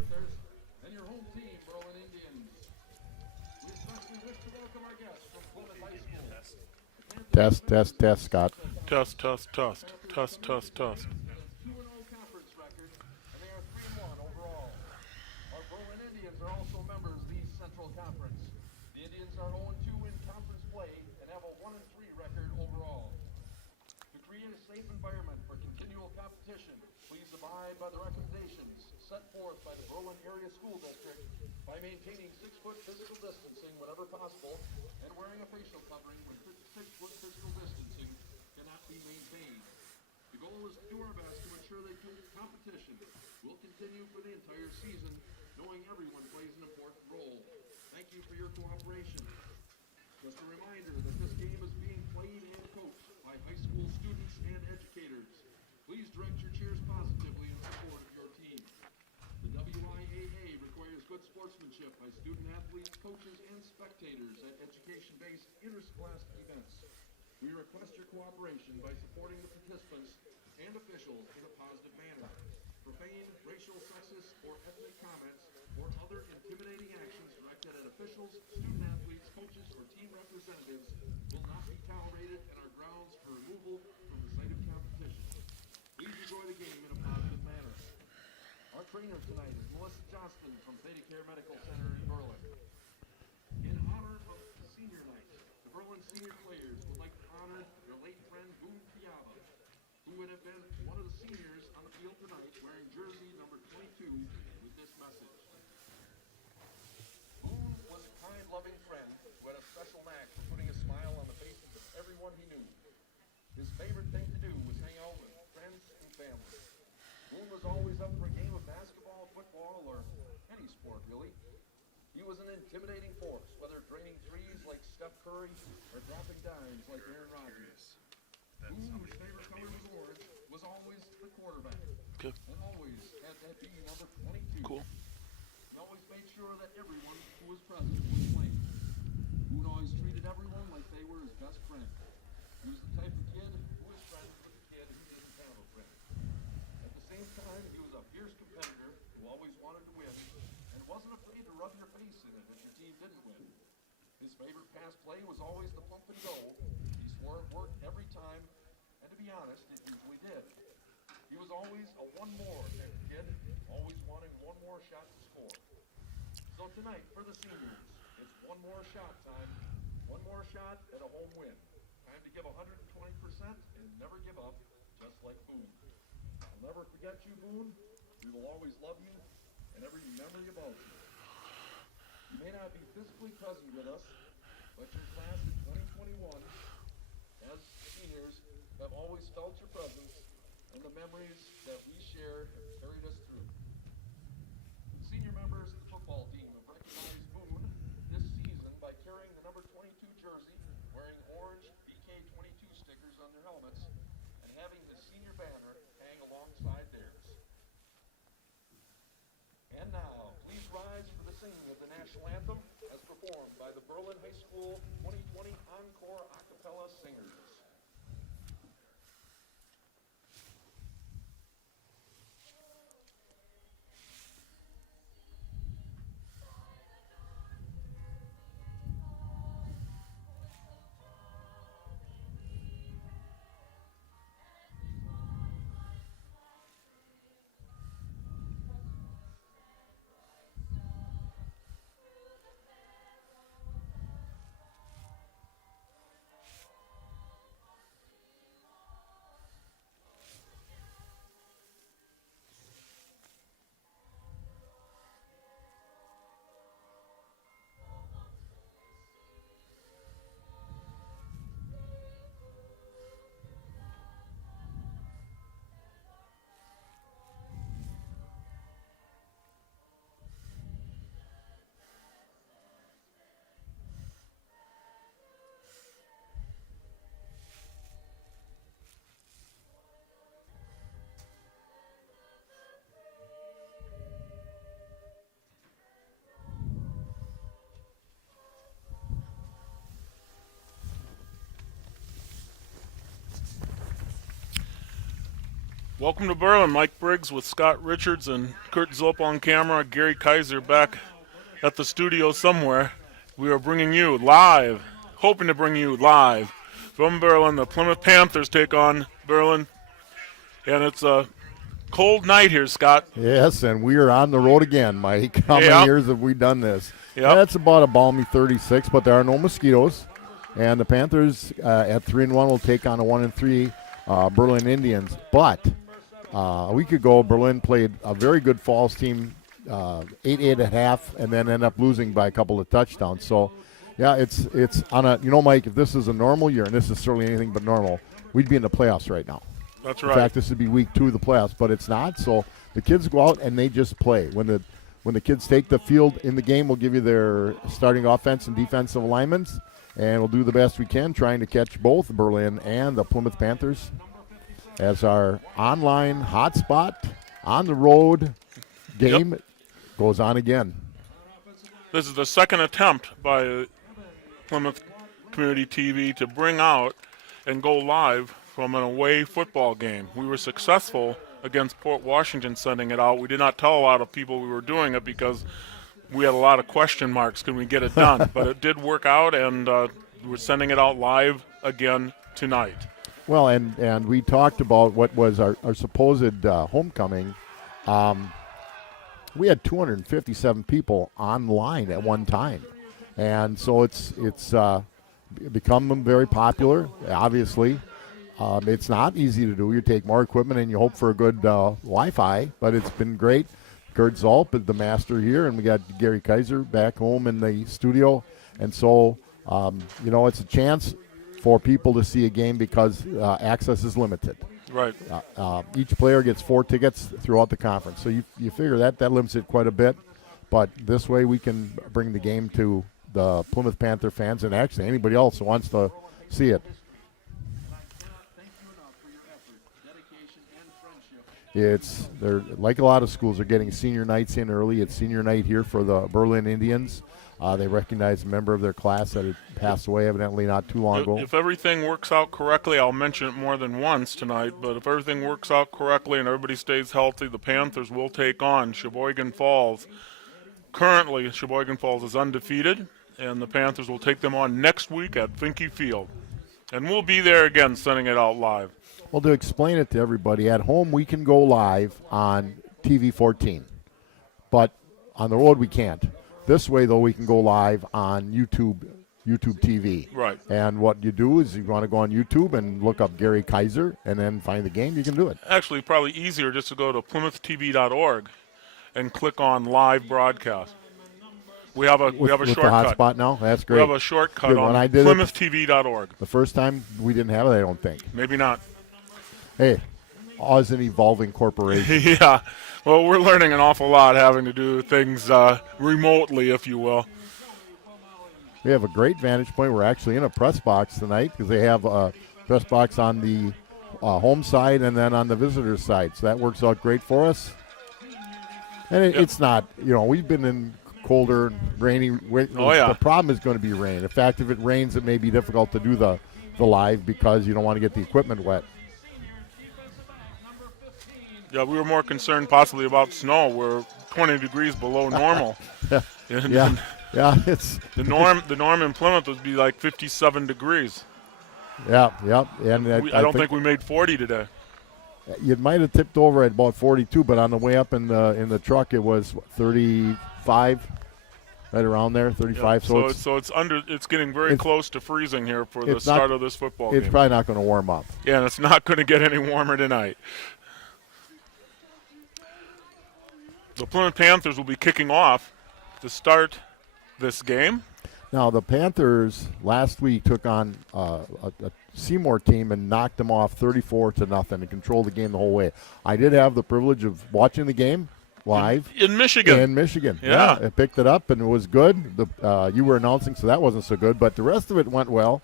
Panthers and your home team, Berlin Indians. We especially wish to welcome our guests from Plymouth High School. Test, Scott. Test, test, test, test, test, test. 2-0 conference record, and they are 3-1 overall. Our Berlin Indians are also members of the East Central Conference. The Indians are 0-2 in conference play and have a 1-3 record overall. To create a safe environment for continual competition, please abide by the recommendations set forth by the Berlin Area School District by maintaining 6-foot physical distancing whenever possible and wearing a facial covering when 6-foot physical distancing cannot be maintained. The goal is to do our best to ensure that competition will continue for the entire season, knowing everyone plays an important role. Thank you for your cooperation. Just a reminder that this game is being played and coached by high school students and educators. Please direct your cheers positively in support of your team. The WIAA requires good sportsmanship by student athletes, coaches, and spectators at education-based interscholastic events. We request your cooperation by supporting the participants and officials in a positive manner. Profane, racial, sexist, or ethnic comments or other intimidating actions directed at officials, student athletes, coaches, or team representatives will not be tolerated and are grounds for removal from the site of competition. Please enjoy the game in a positive manner. Our trainer tonight is Melissa Johnston from Theta Care Medical Center in Berlin. In honor of the senior night, the Berlin senior players would like to honor their late friend Boone Piava, who would have been one of the seniors on the field tonight wearing jersey number 22 with this message. Boone was a kind, loving friend who had a special knack for putting a smile on the faces of everyone he knew. His favorite thing to do was hang out with friends and family. Boone was always up for a game of basketball, football, or any sport, really. He was an intimidating force, whether draining threes like Steph Curry or dropping dimes like Aaron Rodgers. Boone, whose favorite color was orange, was always the quarterback. Okay. And always had that be number 22. Cool. He always made sure that everyone who was present was playing. Boone always treated everyone like they were his best friend. He was the type of kid who was friends with the kid who didn't have a friend. At the same time, he was a fierce competitor who always wanted to win and wasn't afraid to rub your face in it if your team didn't win. His favorite pass play was always the pump and go. He swore it worked every time, and to be honest, it usually did. He was always a one more type of kid, always wanting one more shot to score. So tonight, for the seniors, it's one more shot time, one more shot at a home win. Time to give 120% and never give up, just like Boone. I'll never forget you, Boone. We will always love you and every memory about you. You may not be physically present with us, but your class in 2021, as seniors, have always felt your presence, and the memories that we share have carried us through. The senior members of the football team have recognized Boone this season by carrying the number 22 jersey, wearing orange BK22 stickers on their helmets, and having the senior banner hang alongside theirs. And now, please rise for the singing of the national anthem as performed by the Berlin High School 2020 Encore A Cappella Singers. Welcome to Berlin. Mike Briggs with Scott Richards and Kurt Zilp on camera. Gary Kaiser back at the studio somewhere. We are bringing you live, hoping to bring you live from Berlin. The Plymouth Panthers take on Berlin. And it's a cold night here, Scott. Yes, and we are on the road again, Mike. How Yep. many years have we done this? Yep. That's about a balmy 36, but there are no mosquitoes. And the Panthers at 3-1 will take on a 1-3 Berlin Indians. But a week ago, Berlin played a very good Falls team, 8-8 at half, and then end up losing by a couple of touchdowns. So, yeah, it's on a, Mike, if this is a normal year, and this is certainly anything but normal, we'd be in the playoffs right now. That's In right. fact, this would be week 2 of the playoffs, but it's not. So the kids go out and they just play. When the kids take the field in the game, we'll give you their starting offense and defensive alignments, and we'll do the best we can trying to catch both Berlin and the Plymouth Panthers as our online hotspot on the road game goes on again. This is the second attempt by Plymouth Community TV to bring out and go live from an away football game. We were successful against Port Washington sending it out. We did not tell a lot of people we were doing it because we had a lot of question marks. Can we get it done? But it did work out, and we're sending it out live again tonight. Well, and we talked about what was our supposed homecoming. We had 257 people online at one time, and so it's become very popular. Obviously, it's not easy to do. You take more equipment and you hope for a good Wi-Fi, but it's been great. Kurt Zolp is the master here, and we got Gary Kaiser back home in the studio, and so it's a chance for people to see a game because access is limited. Right. Each player gets 4 tickets throughout the conference. So you figure that limits it quite a bit. But this way we can bring the game to the Plymouth Panther fans and actually anybody else who wants to see it. They're like a lot of schools, they're getting senior nights in early. It's senior night here for the Berlin Indians. They recognize a member of their class that had passed away evidently not too long ago. If everything works out correctly, I'll mention it more than once tonight, but if everything works out correctly and everybody stays healthy, the Panthers will take on Sheboygan Falls. Currently, Sheboygan Falls is undefeated, and the Panthers will take them on next week at Finke Field. And we'll be there again sending it out live. Well, to explain it to everybody, at home we can go live on TV 14, but on the road we can't. This way, though, we can go live on YouTube TV. Right. And what you do is you want to go on YouTube and look up Gary Kaiser and then find the game, you can do it. Actually, probably easier just to go to PlymouthTV.org and click on live broadcast. We have a with shortcut. The hotspot now? That's great. We have a shortcut Good. on When I did PlymouthTV.org. The first time we didn't have it, I don't think. Maybe not. Hey, Oz an evolving corporation. Yeah. Well, we're learning an awful lot having to do things remotely, if you will. We have a great vantage point. We're actually in a press box tonight because they have a press box on the home side and then on the visitor side. So that works out great for us. And it's not, we've been in colder, rainy. Oh, yeah. The problem is going to be rain. In fact, if it rains, it may be difficult to do the live because you don't want to get the equipment wet. Yeah, we were more concerned possibly about snow. We're 20 degrees below normal. Yeah, it's the norm in Plymouth would be like 57 degrees. Yeah. And I don't think we made 40 today. You might have tipped over at about 42, but on the way up in the truck it was 35, right around there, 35. Yeah, so it's getting very close to freezing here for the start of this football game. It's probably not going to warm up. Yeah, and it's not going to get any warmer tonight. The Plymouth Panthers will be kicking off to start this game. Now, the Panthers last week took on a Seymour team and knocked them off 34-0 and controlled the game the whole way. I did have the privilege of watching the game live. In Michigan. In Michigan. Yeah. I picked it up, and it was good. You were announcing, so that wasn't so good, but the rest of it went well.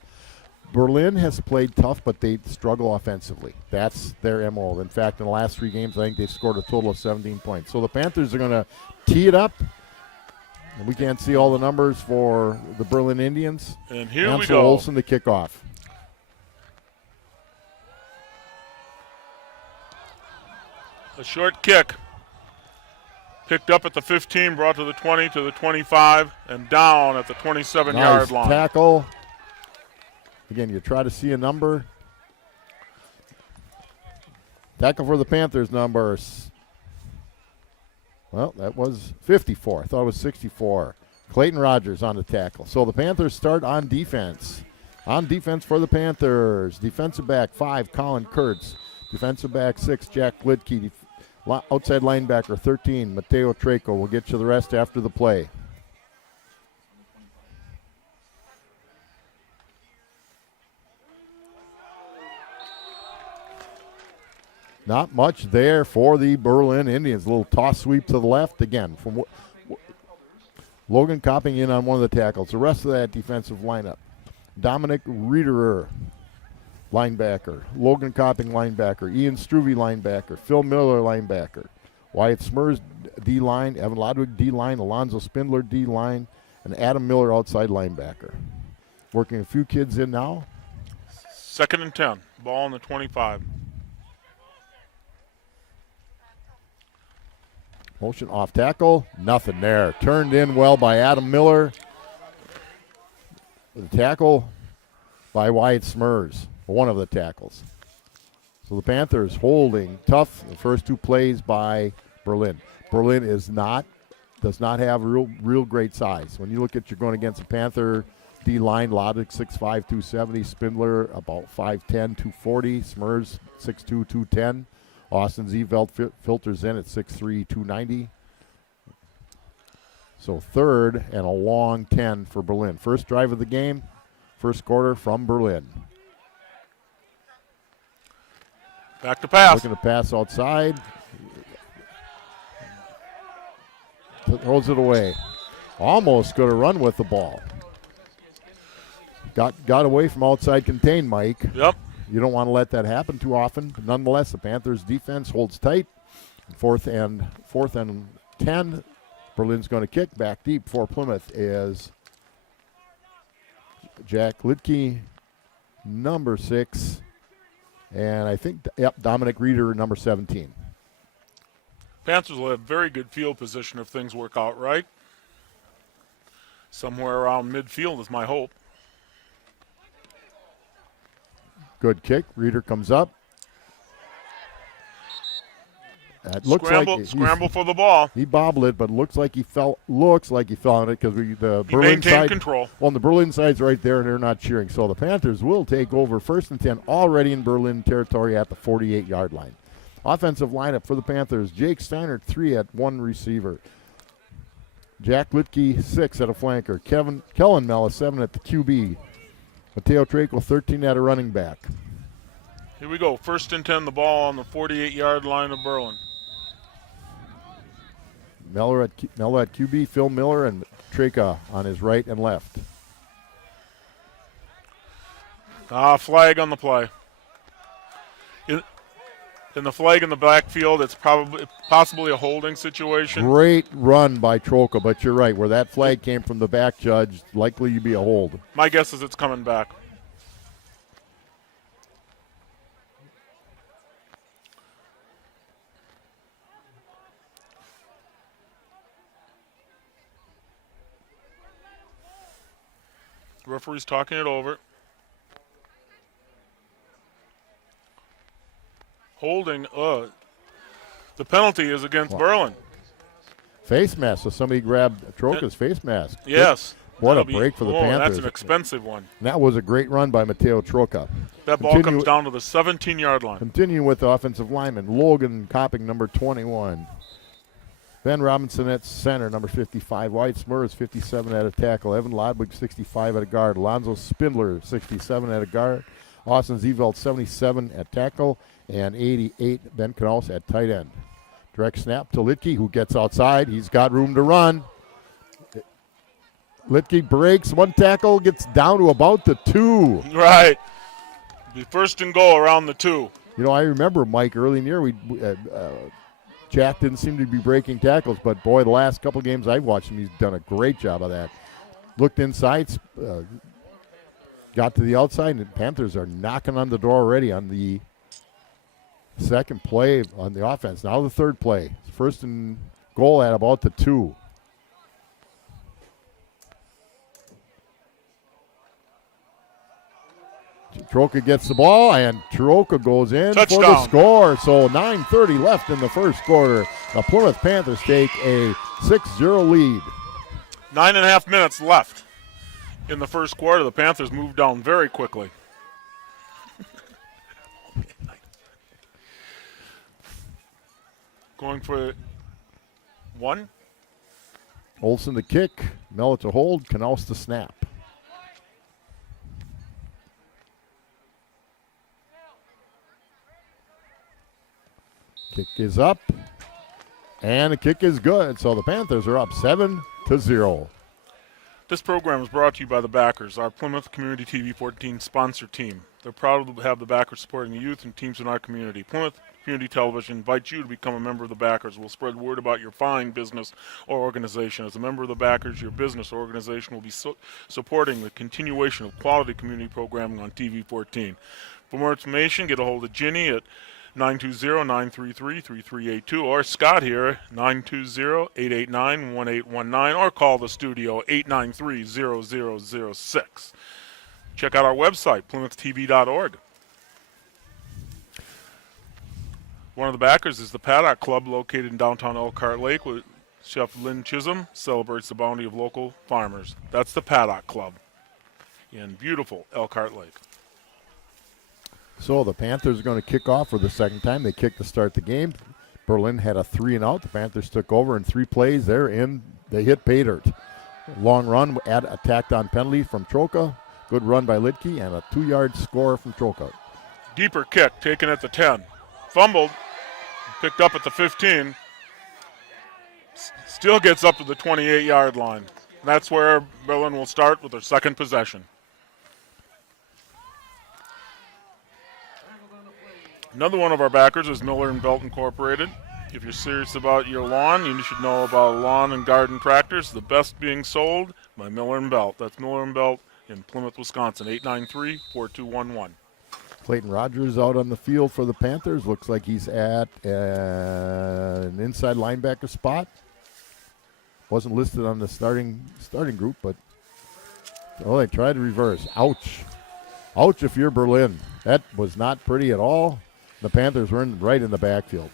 Berlin has played tough, but they struggle offensively. That's their MO. In fact, in the last 3 games, I think they've scored a total of 17 points. So the Panthers are going to tee it up. And we can't see all the numbers for the Berlin Indians. And here Ansel we go. Olsen to kick off. A short kick. Picked up at the 15, brought to the 20, to the 25, and down at the 27-yard line. Tackle. Again, you try to see a number. Tackle for the Panthers numbers. Well, that was 54. I thought it was 64. Clayton Rogers on the tackle. So the Panthers start on defense. On defense for the Panthers. Defensive back 5, Colin Kurtz. Defensive back 6, Jack Lidke. Outside linebacker 13, Mateo Treco. We'll get you the rest after the play. Not much there for the Berlin Indians. A little toss sweep to the left again from Logan Copping in on one of the tackles. The rest of that defensive lineup. Dominic Riederer, linebacker. Logan Copping, linebacker. Ian Struve, linebacker. Phil Miller, linebacker. Wyatt Smurs, D-line. Evan Lodwig, D-line. Alonzo Spindler, D-line. And Adam Miller, outside linebacker. Working a few kids in now. 2nd and 10. Ball on the 25. Motion off tackle. Nothing there. Turned in well by Adam Miller. The tackle by Wyatt Smurs. One of the tackles. So the Panthers holding tough the first 2 plays by Berlin. Berlin does not have real great size. When you look at you're going against a Panther D-line, Lodwick 6'5", 270, Spindler about 5'10", 240, Smurs 6'2", 210. Austin Zeveld filters in at 6'3", 290. So 3rd and a long 10 for Berlin. First drive of the game, first quarter from Berlin. Back to pass. Looking to pass outside. Throws it away. Almost going to run with the ball. Got away from outside contain, Mike. Yep. You don't want to let that happen too often. But nonetheless, the Panthers' defense holds tight. 4th and 10. Berlin's going to kick back deep for Plymouth is Jack Lidke, number 6. And I think, Dominic Reeder, number 17. Panthers will have very good field position if things work out right. Somewhere around midfield is my hope. Good kick. Reeder comes up. That looks scramble for the ball. He bobbled it, but looks like he fell on it because the he Berlin maintained side control. Well, the Berlin side's right there, and they're not cheering. So the Panthers will take over 1st and 10 already in Berlin territory at the 48-yard line. Offensive lineup for the Panthers: Jake Steiner 3 at 1 receiver, Jack Litke 6 at a flanker, Kellen Mella 7 at the QB, Mateo Treco 13 at a running back. Here we go. 1st and 10. The ball on the 48-yard line of Berlin. Miller at QB, Phil Miller, and Treka on his right and left. Flag on the play. In the flag in the backfield, it's possibly a holding situation. Great run by Troca, but you're right. Where that flag came from the back judge, likely to be a hold. My guess is it's coming back. Referee's talking it over. Holding. The penalty is against Berlin. Face mask. So somebody grabbed Troca's face mask. Yes. What a break for the Panthers. That's an expensive one. And that was a great run by Mateo Troca. That ball comes down to the 17-yard line. Continuing with the offensive lineman, Logan Copping, number 21. Ben Robinson at center, number 55. Wyatt Smurs, 57 at a tackle. Evan Lodwig, 65 at a guard. Alonzo Spindler, 67 at a guard. Austin Zeveld, 77 at tackle. And 88, Ben Knaus at tight end. Direct snap to Litke, who gets outside. He's got room to run. Litke breaks one tackle, gets down to about the 2. Right. Be 1st and goal around the 2. You know, I remember, Mike, early in the year, Jack didn't seem to be breaking tackles, but boy, the last couple games I've watched him, he's done a great job of that. Looked inside, got to the outside, and the Panthers are knocking on the door already on the second play on the offense. Now the third play. First and goal at about the 2. Troca gets the ball, and Troca goes in for the Touchdown. score. So 9:30 left in the first quarter. The Plymouth Panthers take a 6-0 lead. 9.5 minutes left in the first quarter. The Panthers moved down very quickly. Going for 1. Olsen to kick, Mellett to hold, Knaus to snap. Kick is up, and the kick is good. So the Panthers are up 7-0. This program is brought to you by the Backers, our Plymouth Community TV 14 sponsor team. They're proud to have the Backers supporting the youth and teams in our community. Plymouth Community Television invites you to become a member of the Backers. We'll spread word about your fine business or organization. As a member of the Backers, your business or organization will be supporting the continuation of quality community programming on TV 14. For more information, get a hold of Ginny at 920-933-3382 or Scott here, 920-889-1819, or call the studio 893-0006. Check out our website, PlymouthTV.org. One of the Backers is the Paddock Club located in downtown Elkhart Lake, with Chef Lynn Chisholm celebrates the bounty of local farmers. That's the Paddock Club in beautiful Elkhart Lake. So the Panthers are going to kick off for the second time. They kicked to start the game. Berlin had a 3-and-out. The Panthers took over in 3 plays. They're in. They hit Patert. Long run, attacked on penalty from Troca. Good run by Litke, and a 2-yard score from Troca. Deeper kick taken at the 10. Fumbled. Picked up at the 15. Still gets up to the 28-yard line. That's where Berlin will start with their second possession. Another one of our backers is Miller & Belt Incorporated. If you're serious about your lawn, you should know about lawn and garden tractors. The best being sold by Miller & Belt. That's Miller & Belt in Plymouth, Wisconsin, 893-4211. Clayton Rogers out on the field for the Panthers. Looks like he's at an inside linebacker spot. Wasn't listed on the starting group, but they tried to reverse. Ouch. Ouch if you're Berlin. That was not pretty at all. The Panthers were right in the backfield.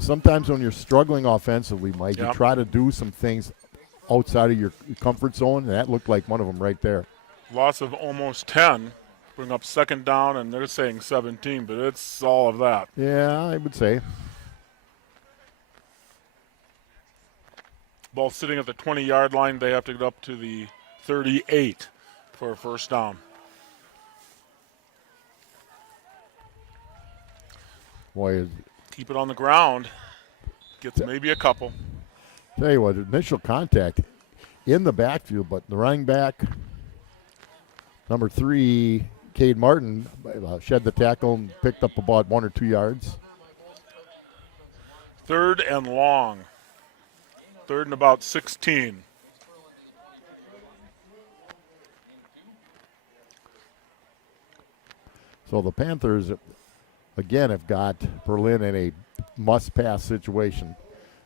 Sometimes when you're struggling offensively, Mike, you try to do some things outside of your comfort zone, and that looked like one of them right there. Loss of almost 10. Bring up second down, and they're saying 17, but it's all of that. Yeah, I would say. Ball sitting at the 20-yard line. They have to get up to the 38 for a first down. Boy, keep it on the ground. Gets maybe a couple. Tell you what, initial contact in the backfield, but the running back, number 3, Cade Martin, shed the tackle and picked up about 1 or 2 yards. 3rd and long. 3rd and about 16. So the Panthers, again, have got Berlin in a must-pass situation.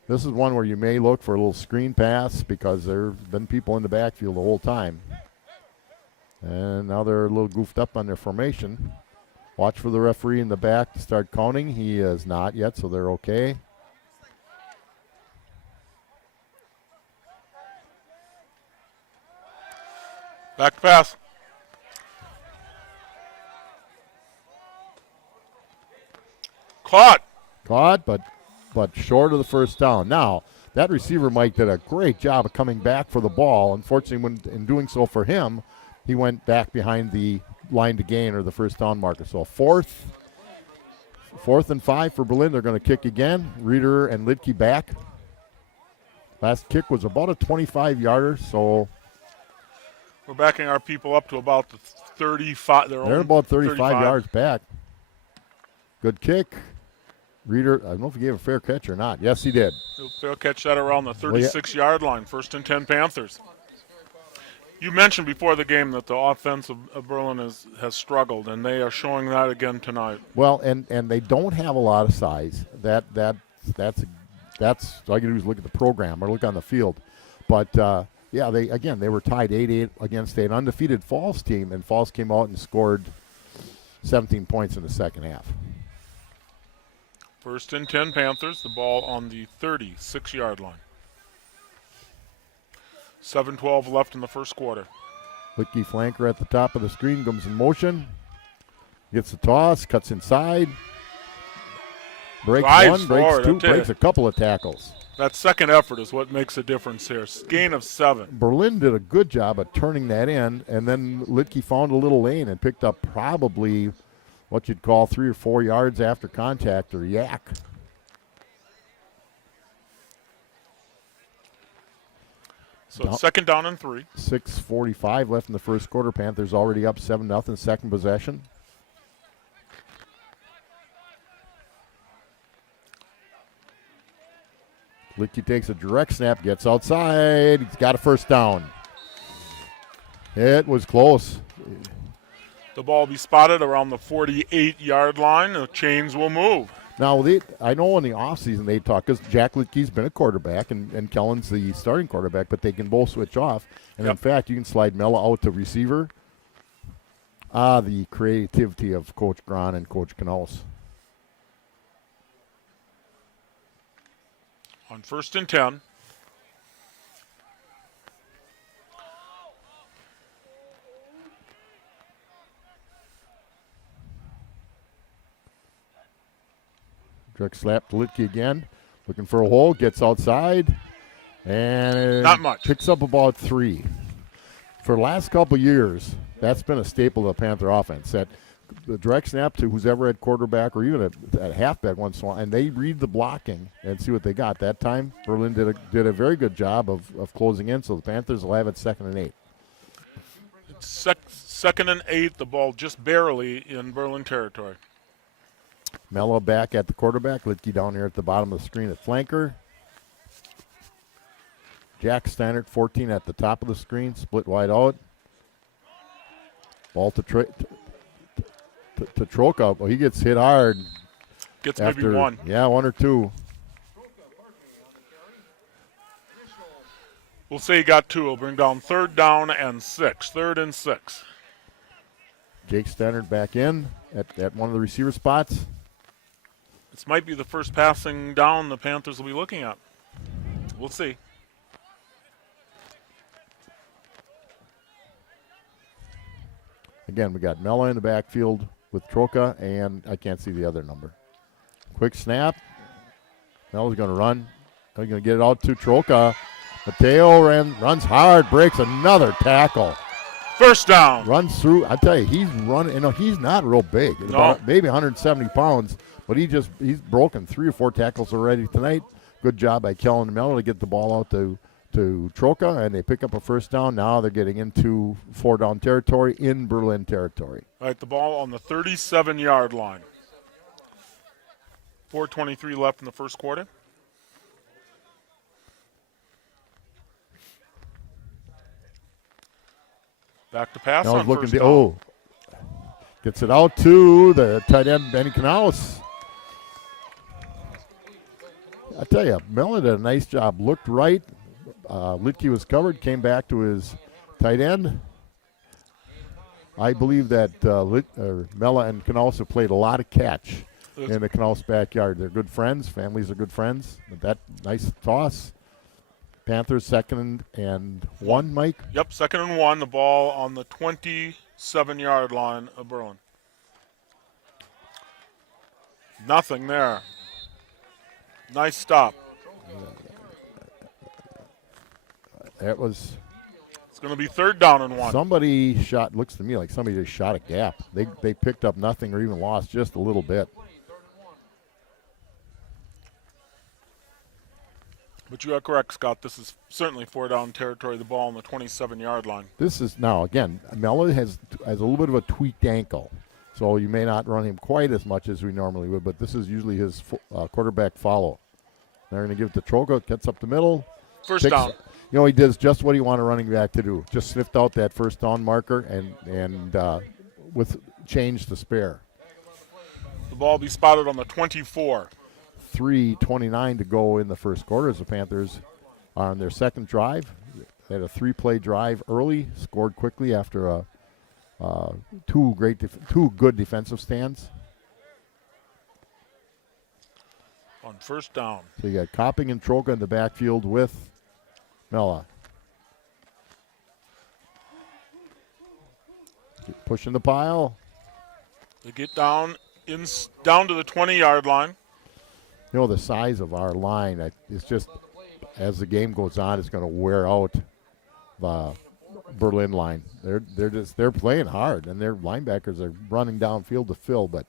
This is one where you may look for a little screen pass because there have been people in the backfield the whole time. And now they're a little goofed up on their formation. Watch for the referee in the back to start counting. He is not yet, so they're okay. Back to pass. Caught, but short of the first down. Now, that receiver, Mike, did a great job of coming back for the ball. Unfortunately, in doing so for him, he went back behind the line to gain or the first down marker. So fourth and 5 for Berlin. They're going to kick again. Reeder and Lidke back. Last kick was about a 25-yarder, so we're backing our people up to about the 35. They're about 35 yards back. Good kick. Reeder, I don't know if he gave a fair catch or not. Yes, he did. Fair catch that around the 36-yard line. 1st and 10 Panthers. You mentioned before the game that the offense of Berlin has struggled, and they are showing that again tonight. Well, and they don't have a lot of size. That's all you can do is look at the program or look on the field. But yeah, they were tied 8-8 against an undefeated Falls team, and Falls came out and scored 17 points in the second half. 1st and 10 Panthers, the ball on the 36-yard line. 7:12 left in the first quarter. Licky flanker at the top of the screen, comes in motion, gets the toss, cuts inside, breaks Drives one, breaks forward, two, breaks a couple of tackles. That second effort is what makes a difference here. Gain of 7. Berlin did a good job of turning that in, and then Licky found a little lane and picked up probably what you'd call 3 or 4 yards after contact, or yak. So second down and 3. 6:45 left in the first quarter. Panthers already up 7-0, second possession. Licky takes a direct snap, gets outside. He's got a first down. It was close. The ball will be spotted around the 48-yard line. The chains will move. Now, I know in the offseason they talk, because Jack Litke's been a quarterback and Kellen's the starting quarterback, but they can both switch off. And in fact, you can slide Mella out to receiver. The creativity of Coach Gron and Coach Knaus. On 1st and 10. Direct slap to Litke again. Looking for a hole, gets outside, and not much. Picks up about 3. For the last couple years, that's been a staple of the Panther offense. That the direct snap to who's ever at quarterback or even at halfback once in a while, and they read the blocking and see what they got. That time, Berlin did a very good job of closing in, so the Panthers will have it 2nd and 8. It's 2nd and 8, the ball just barely in Berlin territory. Mello back at the quarterback. Litke down here at the bottom of the screen at flanker. Jack Steinert, 14 at the top of the screen, split wide out. Ball to Troka. Well, he gets hit hard. Gets maybe 1. Yeah, 1 or 2. We'll say he got 2. He'll bring down 3rd down and 6. 3rd and 6. Jake Steinert back in at one of the receiver spots. This might be the first passing down the Panthers will be looking at. We'll see. Again, we got Mella in the backfield with Troka, and I can't see the other number. Quick snap. Mella's going to run. He's going to get it out to Troka. Mateo runs hard, breaks another tackle. First down. Runs through. I tell you, he's running. He's not real big. No. About maybe 170 pounds, but he's broken 3 or 4 tackles already tonight. Good job by Kellen and Mello to get the ball out to Troka, and they pick up a first down. Now they're getting into 4-down territory in Berlin territory. All right, the ball on the 37-yard line. 4:23 left in the first quarter. Back to pass on first down. Gets it out to the tight end, Benny Knaus. I tell you, Miller did a nice job. Looked right. Litke was covered, came back to his tight end. I believe that Mella and Knaus have played a lot of catch in the Knaus backyard. They're good friends. Families are good friends. But that nice toss. Panthers 2nd and 1, Mike? Yep, 2nd and 1. The ball on the 27-yard line of Berlin. Nothing there. Nice stop. That was. It's going to be 3rd down and 1. Somebody shot. Looks to me like somebody just shot a gap. They picked up nothing or even lost just a little bit. But you are correct, Scott. This is certainly 4-down territory. The ball on the 27-yard line. This is now again. Mello has a little bit of a tweaked ankle, so you may not run him quite as much as we normally would. But this is usually his quarterback follow. They're going to give it to Troka. Gets up the middle. First down. he does just what he wanted running back to do. Just sniffed out that first down marker and with change to spare. The ball will be spotted on the 24. 3:29 to go in the first quarter as the Panthers are on their second drive. They had a 3-play drive early, scored quickly after two good defensive stands. On first down. So you got Copping and Troca in the backfield with Mella. Pushing the pile. They get down to the 20-yard line. The size of our line, it's just, as the game goes on, it's going to wear out the Berlin line. They're playing hard, and their linebackers are running downfield to fill, but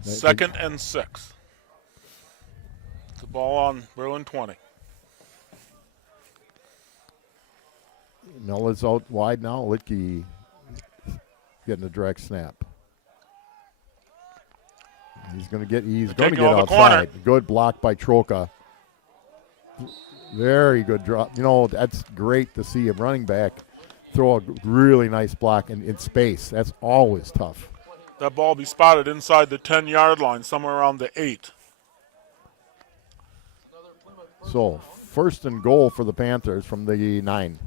second and 6. The ball on Berlin 20. Mella's out wide now. Litke getting a direct snap. He's going to get outside. Good block by Troca. Very good drop. That's great to see him running back throw a really nice block in space. That's always tough. That ball will be spotted inside the 10-yard line, somewhere around the 8. So, first and goal for the Panthers from the 9.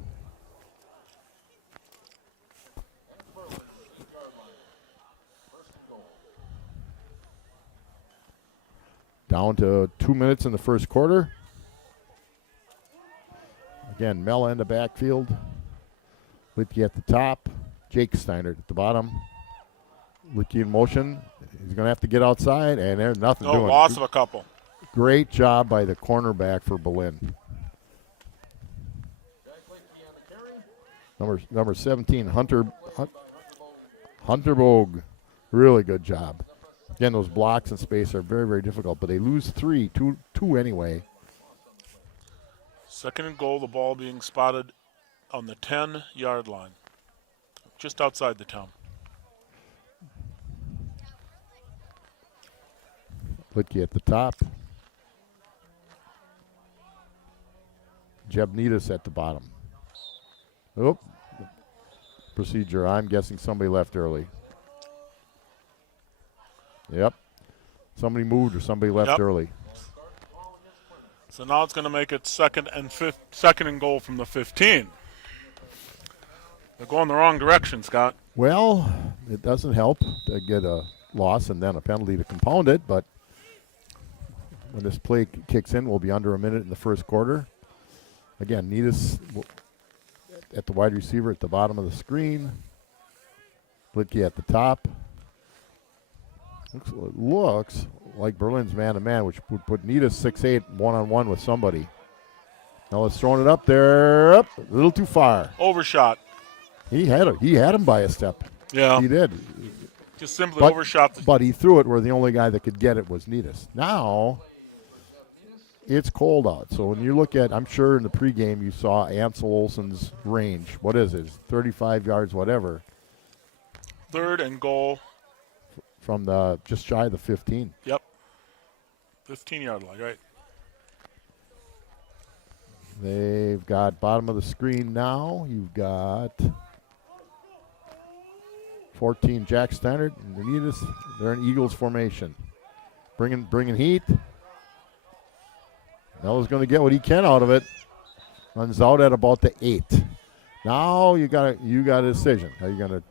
Down to 2 minutes in the first quarter. Again, Mella in the backfield. Litke at the top. Jake Steiner at the bottom. Litke in motion. He's going to have to get outside, and there's nothing doing. Loss of a couple. Great job by the cornerback for Berlin. Number 17, Hunter Bogue. Really good job. Again, those blocks in space are very, very difficult, but they lose two anyway. Second and goal, the ball being spotted on the 10-yard line, just outside the 10. Litke at the top. Jebnitas at the bottom. Oh, procedure. I'm guessing somebody left early. Yep. Somebody moved or somebody left early. So now it's going to make it second and goal from the 15. They're going the wrong direction, Scott. Well, it doesn't help to get a loss and then a penalty to compound it, but when this play kicks in, we'll be under a minute in the first quarter. Again, Nitas at the wide receiver at the bottom of the screen. Litke at the top. Looks like Berlin's man-to-man, which would put Nitas 6'8", one-on-one with somebody. Now let's throw it up there. Up, a little too far. Overshot. He had him by a step. Yeah. He did. Just simply overshot. But he threw it where the only guy that could get it was Nitas. Now it's cold out. So when you look at, I'm sure in the pregame you saw Ansel Olsen's range. What is it? 35 yards, whatever. Third and goal. From the just shy of the 15. Yep. 15-yard line, right. They've got bottom of the screen now. You've got 14 Jack Steiner. They're in Eagles formation. Bringing heat. Mella's going to get what he can out of it. Runs out at about the 8. Now you got a decision. Are you going to?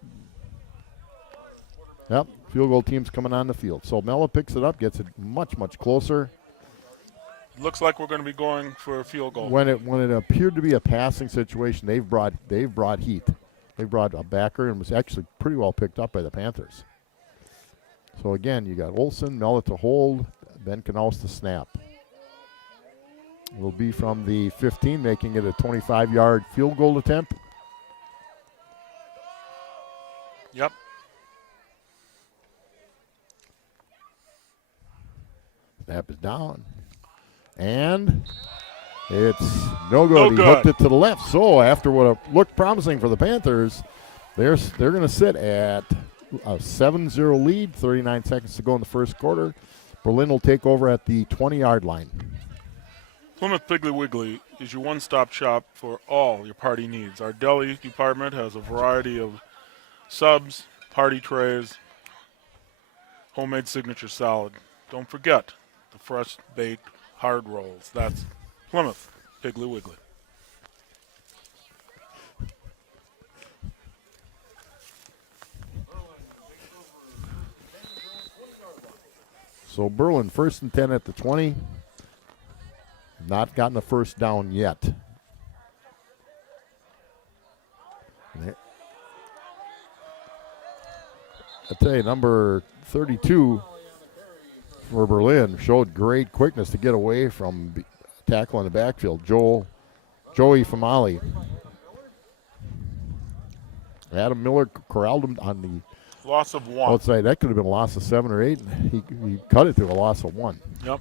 Yep. Field goal team's coming on the field. So Mella picks it up, gets it much, much closer. Looks like we're going to be going for a field goal. When it appeared to be a passing situation, they've brought heat. They brought a backer and was actually pretty well picked up by the Panthers. So again, you got Olsen, Mella to hold, Ben Knaus to snap. It will be from the 15, making it a 25-yard field goal attempt. Yep. Snap is down. And it's no good. No He good. hooked it to the left. So after what looked promising for the Panthers, they're going to sit at a 7-0 lead, 39 seconds to go in the first quarter. Berlin will take over at the 20-yard line. Plymouth Piggly Wiggly is your one-stop shop for all your party needs. Our deli department has a variety of subs, party trays, homemade signature salad. Don't forget the fresh-baked hard rolls. That's Plymouth Piggly Wiggly. So Berlin, 1st and 10 at the 20. Not gotten a first down yet. I tell you, number 32 for Berlin showed great quickness to get away from tackle in the backfield. Joey Famali. Adam Miller corralled him on the loss of 1. outside. That could have been a loss of 7 or 8. He cut it to a loss of 1. Yep.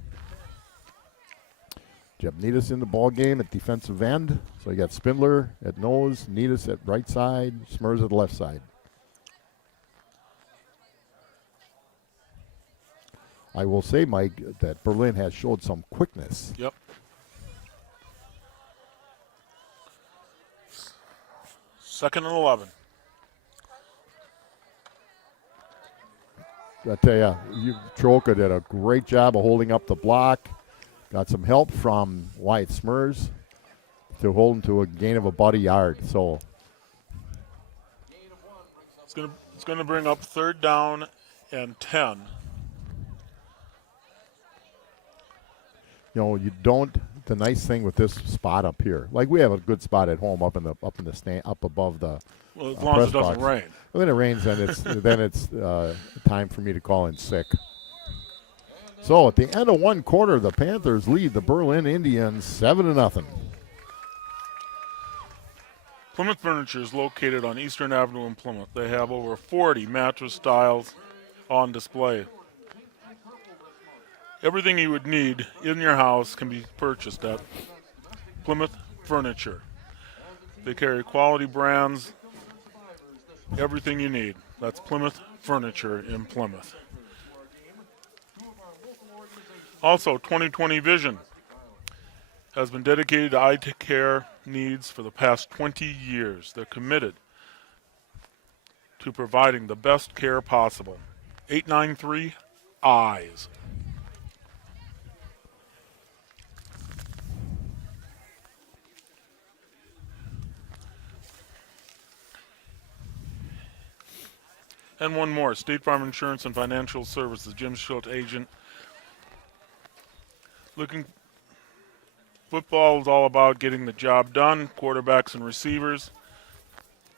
Jeb Needus in the ball game at defensive end. So you got Spindler at nose, Needus at right side, Smurs at the left side. I will say, Mike, that Berlin has showed some quickness. Yep. Second and 11. I tell you, Troka did a great job of holding up the block. Got some help from Wyatt Smurs to hold him to a gain of about a yard. So it's going to bring up 3rd down and 10. You know, you don't. The nice thing with this spot up here, like we have a good spot at home up in the stand, up above the. Well, as long as it doesn't box. rain. When it rains, then it's time for me to call in sick. So at the end of 1 quarter, the Panthers lead the Berlin Indians 7-0. Plymouth Furniture is located on Eastern Avenue in Plymouth. They have over 40 mattress styles on display. Everything you would need in your house can be purchased at Plymouth Furniture. They carry quality brands, everything you need. That's Plymouth Furniture in Plymouth. Also, 20/20 Vision has been dedicated to eye care needs for the past 20 years. They're committed to providing the best care possible. 893 EYES. And one more, State Farm Insurance and Financial Services, Jim Schultz, agent. Football is all about getting the job done, quarterbacks and receivers.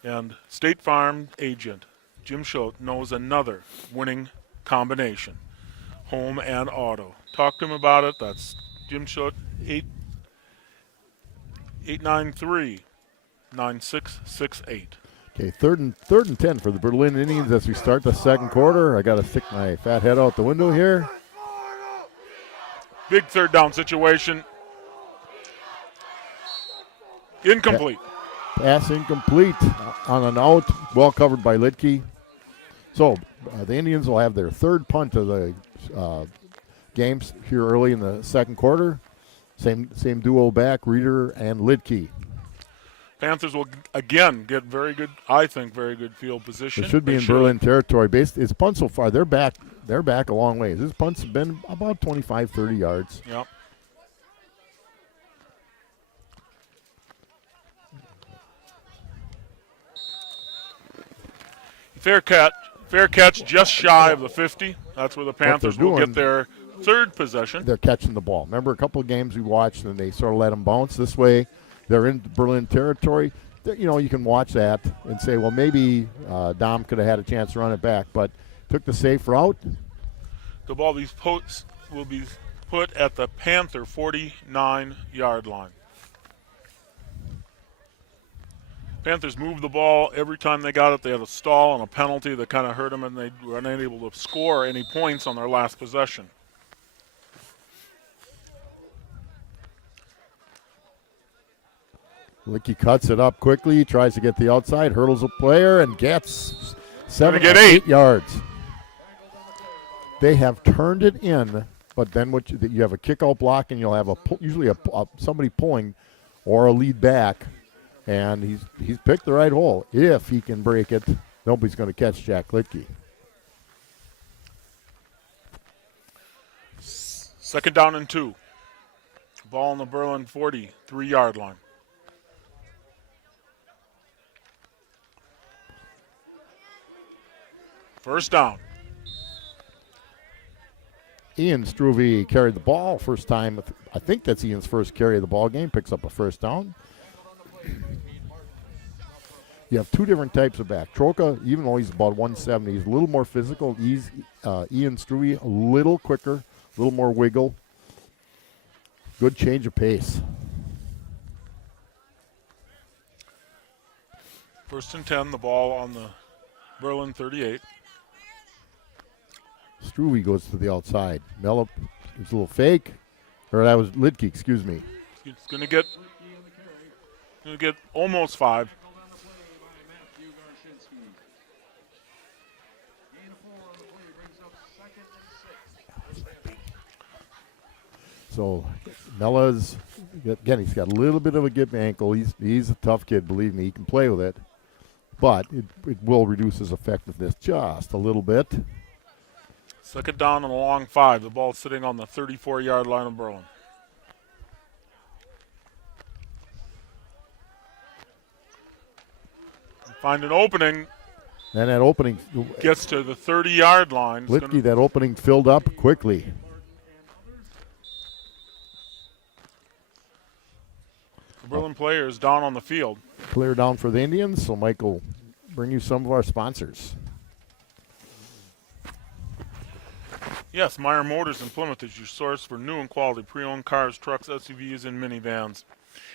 And State Farm agent Jim Schultz knows another winning combination, home and auto. Talk to him about it. That's Jim Schultz, 893-9668. Okay, third and 10 for the Berlin Indians as we start the second quarter. I got to stick my fat head out the window here. Big 3rd down situation. Incomplete. Pass incomplete on an out, well covered by Litke. So the Indians will have their 3rd punt of the games here early in the second quarter. Same duo back, Reeder and Litke. Panthers will again get very good field position. It should be in Berlin territory. It's punt so far. They're back a long ways. This punts have been about 25, 30 yards. Yep. Fair catch just shy of the 50. That's where the Panthers will get their 3rd possession. They're catching the ball. Remember a couple of games we watched and they sort of let them bounce this way. They're in Berlin territory. You know, you can watch that and say, well, maybe Dom could have had a chance to run it back, but took the safe route. The ball will be put at the Panther 49-yard line. Panthers moved the ball every time they got it. They had a stall and a penalty that kind of hurt them, and they were unable to score any points on their last possession. Licky cuts it up quickly, tries to get the outside, hurdles a player, and gets 8 yards. They have turned it in but then you have a kick-out block, and you'll have usually somebody pulling or a lead back, and he's picked the right hole. If he can break it, nobody's going to catch Jack Litke. Second down and 2. Ball on the Berlin 43-yard line. First down. Ian Struve carried the ball first time. I think that's Ian's first carry of the ball game. Picks up a first down. You have two different types of back. Troca, even though he's about 170, he's a little more physical. Ian Struve, a little quicker, a little more wiggle. Good change of pace. First and 10, the ball on the Berlin 38. Struve goes to the outside. Mello gives a little fake. Or that was Lidke, excuse me. He's going to get almost 5. So Mella's, again, he's got a little bit of a give ankle. He's a tough kid, believe me. He can play with it. But it will reduce his effectiveness just a little bit. Second down and a long 5. The ball sitting on the 34-yard line of Berlin. Find an opening. And that opening Gets to the 30-yard line. Litke, that opening filled up quickly. The Berlin player is down on the field. Clear down for the Indians, so Mike will bring you some of our sponsors. Yes, Meyer Motors in Plymouth is your source for new and quality pre-owned cars, trucks, SUVs, and minivans.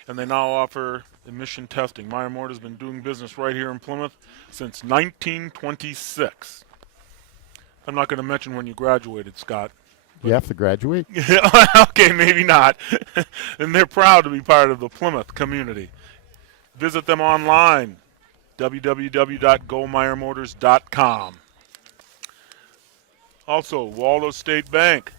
And they now offer emission testing. Meyer Motors has been doing business right here in Plymouth since 1926. I'm not going to mention when you graduated, Scott. You have to graduate? Okay, maybe not. And they're proud to be part of the Plymouth community. Visit them online, www.gomeyermotors.com. Also, Waldo State Bank.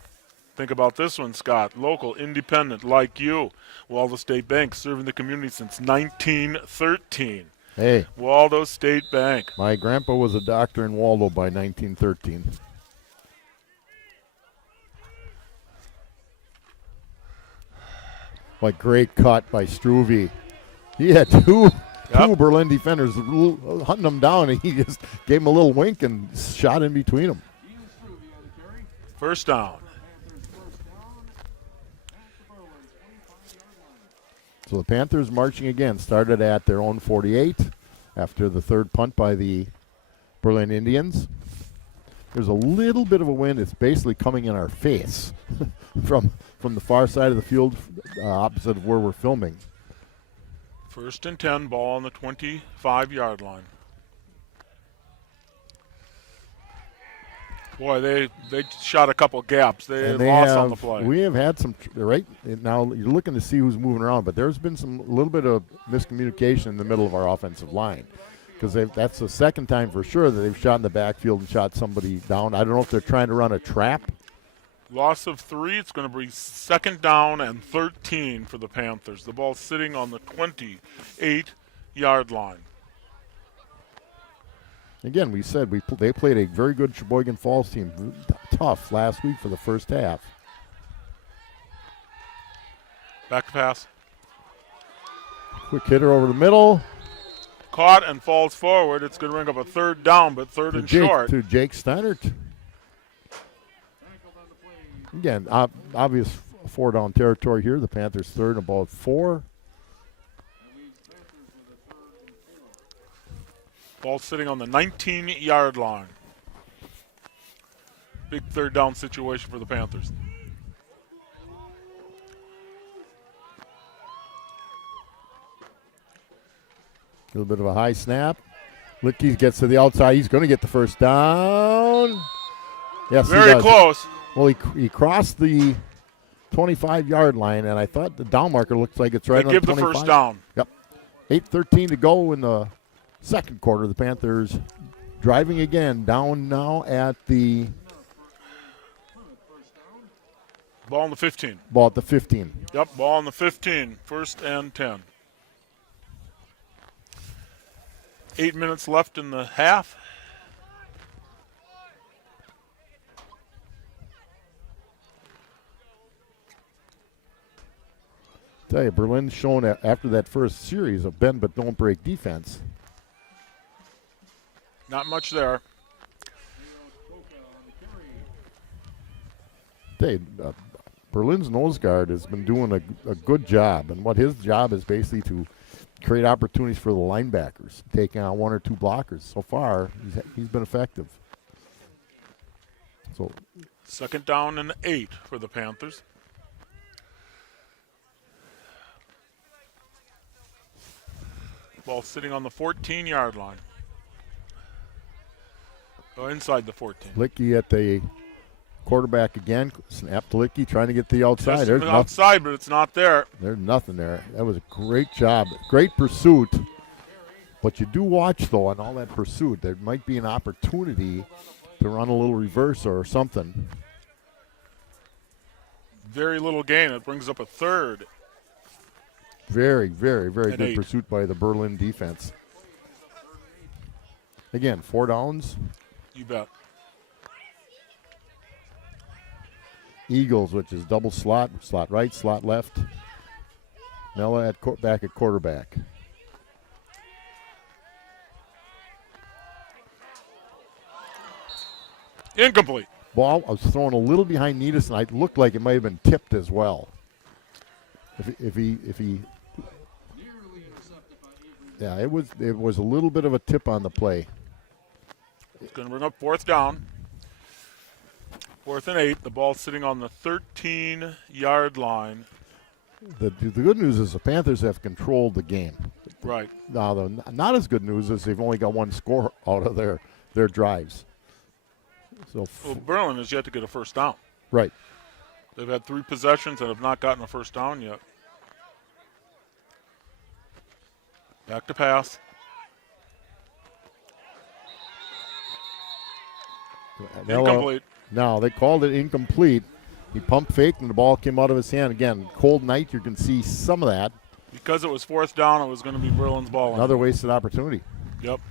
Think about this one, Scott. Local, independent, like you. Waldo State Bank, serving the community since 1913. Hey. Waldo State Bank. My grandpa was a doctor in Waldo by 1913. What great cut by Struve. He had two Berlin defenders hunting him down, and he just gave him a little wink and shot in between them. First down. So the Panthers marching again, started at their own 48 after the third punt by the Berlin Indians. There's a little bit of a wind. It's basically coming in our face from the far side of the field, opposite of where we're filming. First and 10, ball on the 25-yard line. Boy, they shot a couple gaps. They lost on the play. We have had some, right now you're looking to see who's moving around, but there's been a little bit of miscommunication in the middle of our offensive line, because that's the second time for sure that they've shot in the backfield and shot somebody down. I don't know if they're trying to run a trap. Loss of 3. It's going to be second down and 13 for the Panthers. The ball sitting on the 28-yard line. Again, we said they played a very good Sheboygan Falls team, tough last week for the first half. Back to pass. Quick hitter over the middle. Caught and falls forward. It's going to bring up a third down, but third and short. To Jake Steinert. Again, obvious 4-down territory here. The Panthers third and about 4. Ball sitting on the 19-yard line. Big third down situation for the Panthers. A little bit of a high snap. Litke gets to the outside. He's going to get the first down. Yes, very close. Well, he crossed the 25-yard line, and I thought the down marker looks like it's right on the 25. Give the first down. Yep. 8:13 to go in the second quarter. The Panthers driving again, down now at the Ball on the 15. Ball at the 15. Yep, ball on the 15. 1st and 10. 8 minutes left in the half. Tell you, Berlin's shown after that first series of bend but don't break defense. Not much there. Berlin's nose guard has been doing a good job, and what his job is basically to create opportunities for the linebackers, taking on 1 or 2 blockers. So far, he's been effective. So 2nd down and 8 for the Panthers. Ball sitting on the 14-yard line. Oh, inside the 14. Licky at the quarterback again. Snap to Licky, trying to get the outside. There's outside, but it's not there. There's nothing there. That was a great job. Great pursuit. But you do watch, though, on all that pursuit, there might be an opportunity to run a little reverse or something. Very little gain. It brings up a 3rd. Very, very, very And good 8. pursuit by the Berlin defense. Again, 4 downs. You bet. Eagles, which is double slot right, slot left. Mella back at quarterback. Incomplete. Ball was thrown a little behind Needus, and it looked like it might have been tipped as well. If he, yeah, it was a little bit of a tip on the play. It's going to bring up 4th down. 4th and 8. The ball sitting on the 13-yard line. The good news is the Panthers have controlled the game. Right. Now, the not as good news is they've only got 1 score out of their drives. So Well, Berlin has yet to get a 1st down. right. They've had 3 possessions and have not gotten a 1st down yet. Back to pass. Incomplete. No, they called it incomplete. He pump faked and the ball came out of his hand. Again, cold night, you can see some of that. Because it was 4th down, it was going to be Berlin's ball. Another wasted opportunity. Yep.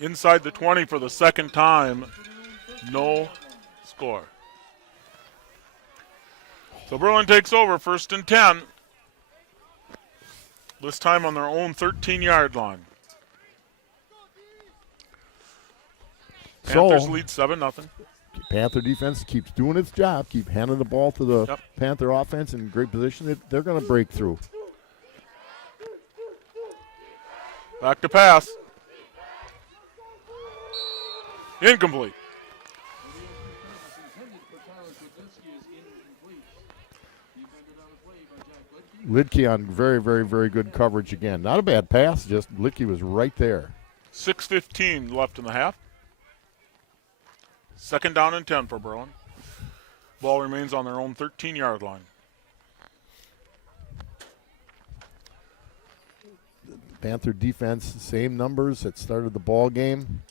Inside the 20 for the 2nd time. No score. So Berlin takes over, 1st and 10. This time on their own 13-yard line. Panthers lead 7-0. Panther defense keeps doing its job, keep handing the ball to the Yep. Panther offense in great position. They're going to break through. Back to pass. Incomplete. Lidke on very, very, very good coverage again. Not a bad pass, just Lidke was right there. 6:15 left in the half. 2nd down and 10 for Berlin. Ball remains on their own 13-yard line. Panther defense, same numbers that started the ball game.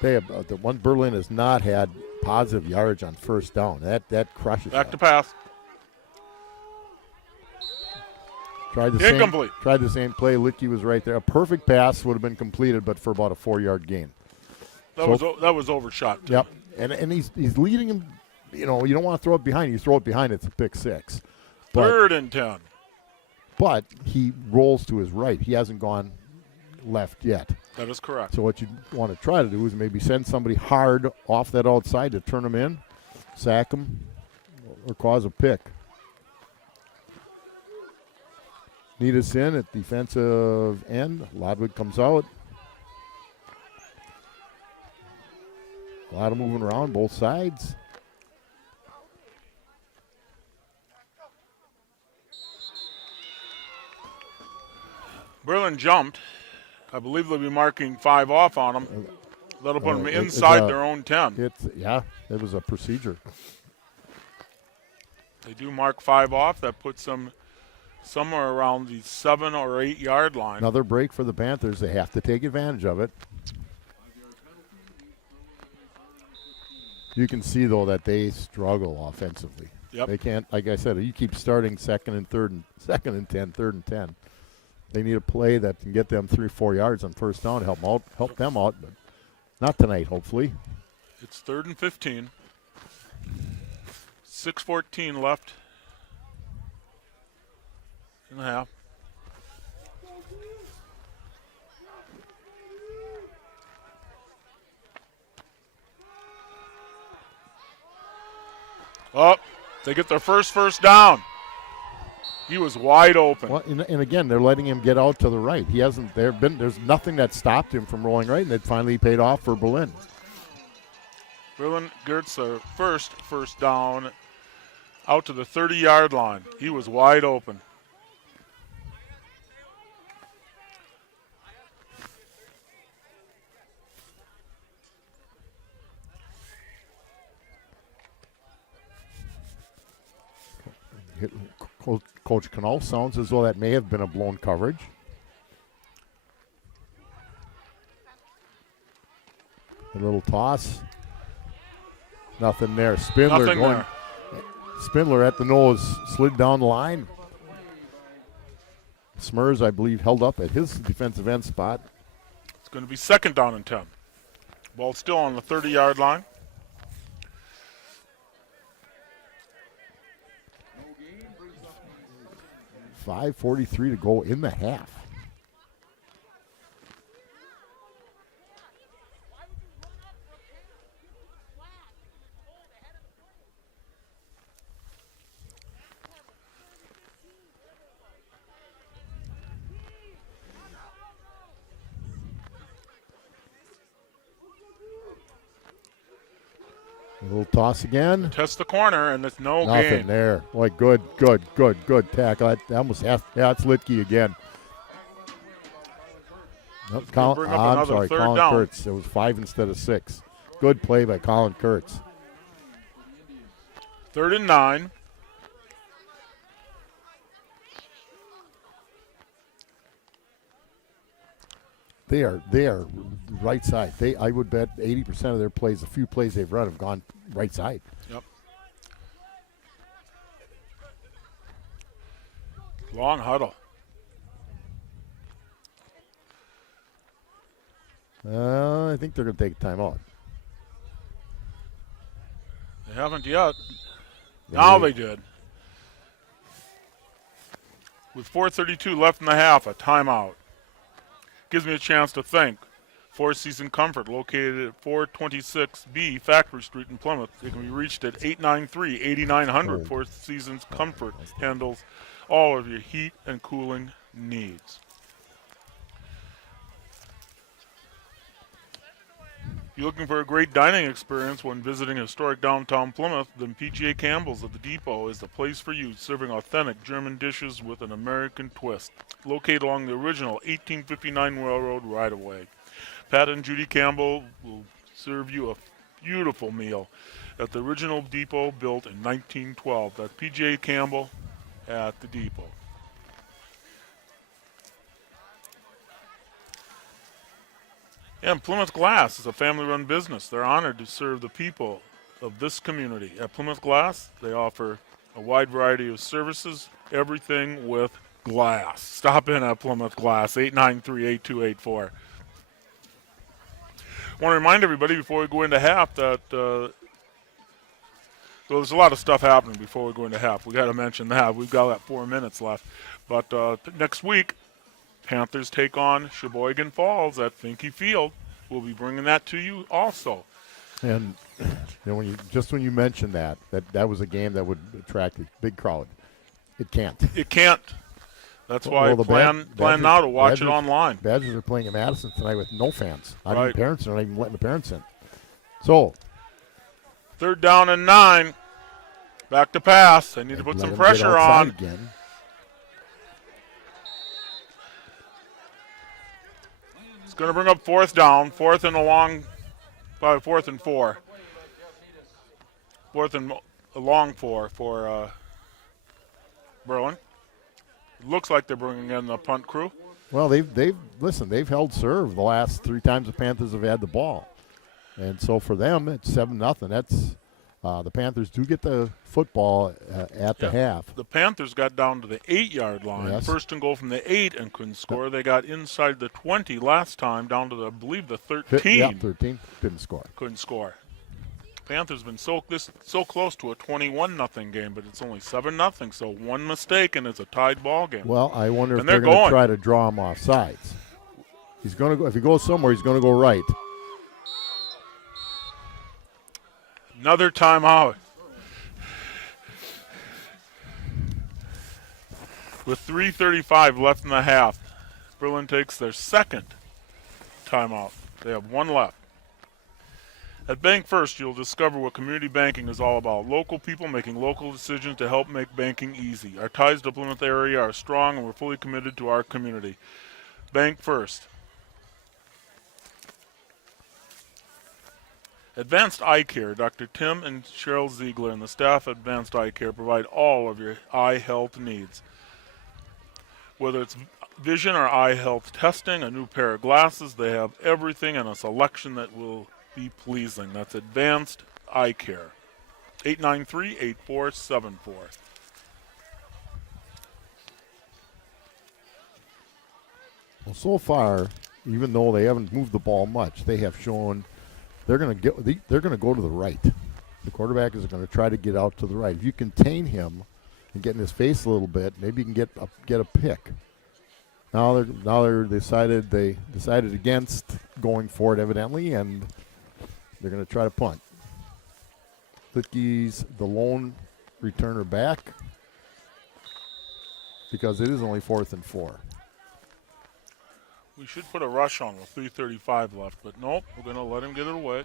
They have, the one Berlin has not had positive yardage on 1st down. That crushes. Back them. to pass. Tried the same play. Lidke was right there. A perfect pass would have been completed, but for about a 4-yard gain. That was overshot. Yep, and he's leading him. You know, you don't want to throw it behind. You throw it behind, it's a pick 6. But, 3rd and 10. But he rolls to his right. He hasn't gone left yet. That is correct. So what you want to try to do is maybe send somebody hard off that outside to turn him in, sack him, or cause a pick. Need us in at defensive end. Lodwood comes out. A lot of moving around both sides. Berlin jumped. I believe they'll be marking 5 off on them. That'll put them inside their own 10. It was a procedure. They do mark 5 off. That puts them somewhere around the 7 or 8 yard line. Another break for the Panthers. They have to take advantage of it. You can see, though, that they struggle offensively. Yep. They can't, like I said, you keep starting second and 10, third and 10. They need a play that can get them 3-4 yards on first down to help them out, but not tonight, hopefully. It's 3rd and 15. 6:14 left in the half. Oh, they get their first down. He was wide open. Well, and again, they're letting him get out to the right. He hasn't. There's nothing that stopped him from rolling right, and it finally paid off for Berlin. Berlin gets their first down out to the 30-yard line. He was wide open. Coach Knoll sounds as though that may have been a blown coverage. A little toss. Nothing there. Spindler Nothing going. there. Spindler at the nose, slid down the line. Smurs, I believe, held up at his defensive end spot. It's going to be 2nd down and 10. Ball still on the 30-yard line. .543 to go in the half. A little toss again. Test the corner, and it's no Nothing gain. there. Boy, good tackle. That almost that's Litke again. Nope, Bring up another third Colin down. Kurtz. It was 5 instead of 6. Good play by Colin Kurtz. 3rd and 9. They are right side. I would bet 80% of their plays, the few plays they've run, have gone right side. Yep. Long huddle. I think they're going to take a timeout. They haven't yet. Now they did. With 4:32 left in the half, a timeout. Gives me a chance to think. Four Season Comfort, located at 426B Factory Street in Plymouth. It can be reached at 893-8900. Four Seasons Comfort handles all of your heat and cooling needs. If you're looking for a great dining experience when visiting historic downtown Plymouth, then PGA Campbell's at the Depot is the place for you, serving authentic German dishes with an American twist. Located along the original 1859 railroad right-of-way. Pat and Judy Campbell will serve you a beautiful meal at the original Depot built in 1912. That's PGA Campbell at the Depot. And Plymouth Glass is a family-run business. They're honored to serve the people of this community. At Plymouth Glass, they offer a wide variety of services, everything with glass. Stop in at Plymouth Glass, 893-8284. I want to remind everybody before we go into half that well, there's a lot of stuff happening before we go into half. We got to mention that. We've got 4 minutes left. But next week, Panthers take on Sheboygan Falls at Finke Field. We'll be bringing that to you also. And when you mentioned that was a game that would attract a big crowd. It can't. It can't. That's why plan now to watch it online. Badgers are playing at Madison tonight with no fans. Not Right. even parents. They're not even letting the parents in. So 3rd down and 9. Back to pass. They need to put some pressure on. Again. It's going to bring up 4th down. 4th and 4. 4th and a long 4 for Berlin. Looks like they're bringing in the punt crew. Well, they've held serve the last 3 times the Panthers have had the ball. And so for them, it's 7-0. That's the Panthers do get the football at the half. The Panthers got down to the 8-yard line, Yes. first and goal from the 8, and couldn't score. They got inside the 20 last time, down to, I believe, the 13. Yeah, 13. Didn't score. Couldn't score. Panthers been so close to a 21-0 game, but it's only 7-0. So one mistake and it's a tied ball game. Well, I wonder if And they're they're going to going. try to draw him off sides. He's going to go. If he goes somewhere, he's going to go right. Another timeout. With 3:35 left in the half, Berlin takes their second timeout. They have one left. At Bank First, you'll discover what community banking is all about. Local people making local decisions to help make banking easy. Our ties to Plymouth area are strong, and we're fully committed to our community. Bank First. Advanced Eye Care. Dr. Tim and Cheryl Ziegler and the staff at Advanced Eye Care provide all of your eye health needs. Whether it's vision or eye health testing, a new pair of glasses, they have everything in a selection that will be pleasing. That's Advanced Eye Care. 893-8474. Well, so far, even though they haven't moved the ball much, they have shown they're going to go to the right. The quarterback is going to try to get out to the right. If you contain him and get in his face a little bit, maybe you can get a pick. Now they decided against going for it evidently, and they're going to try to punt. Litke's the lone returner back because it is only 4th and 4. We should put a rush on with 3:35 left, but nope, we're going to let him get it away.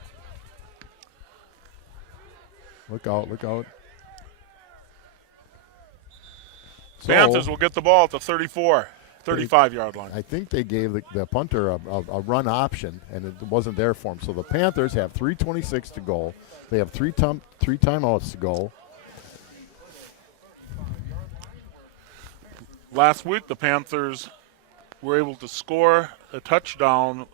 Look out. Panthers will get the ball at the 35-yard line. I think they gave the punter a run option, and it wasn't there for him. So the Panthers have 3:26 to go. They have three timeouts to go. Last week, the Panthers were able to score a touchdown,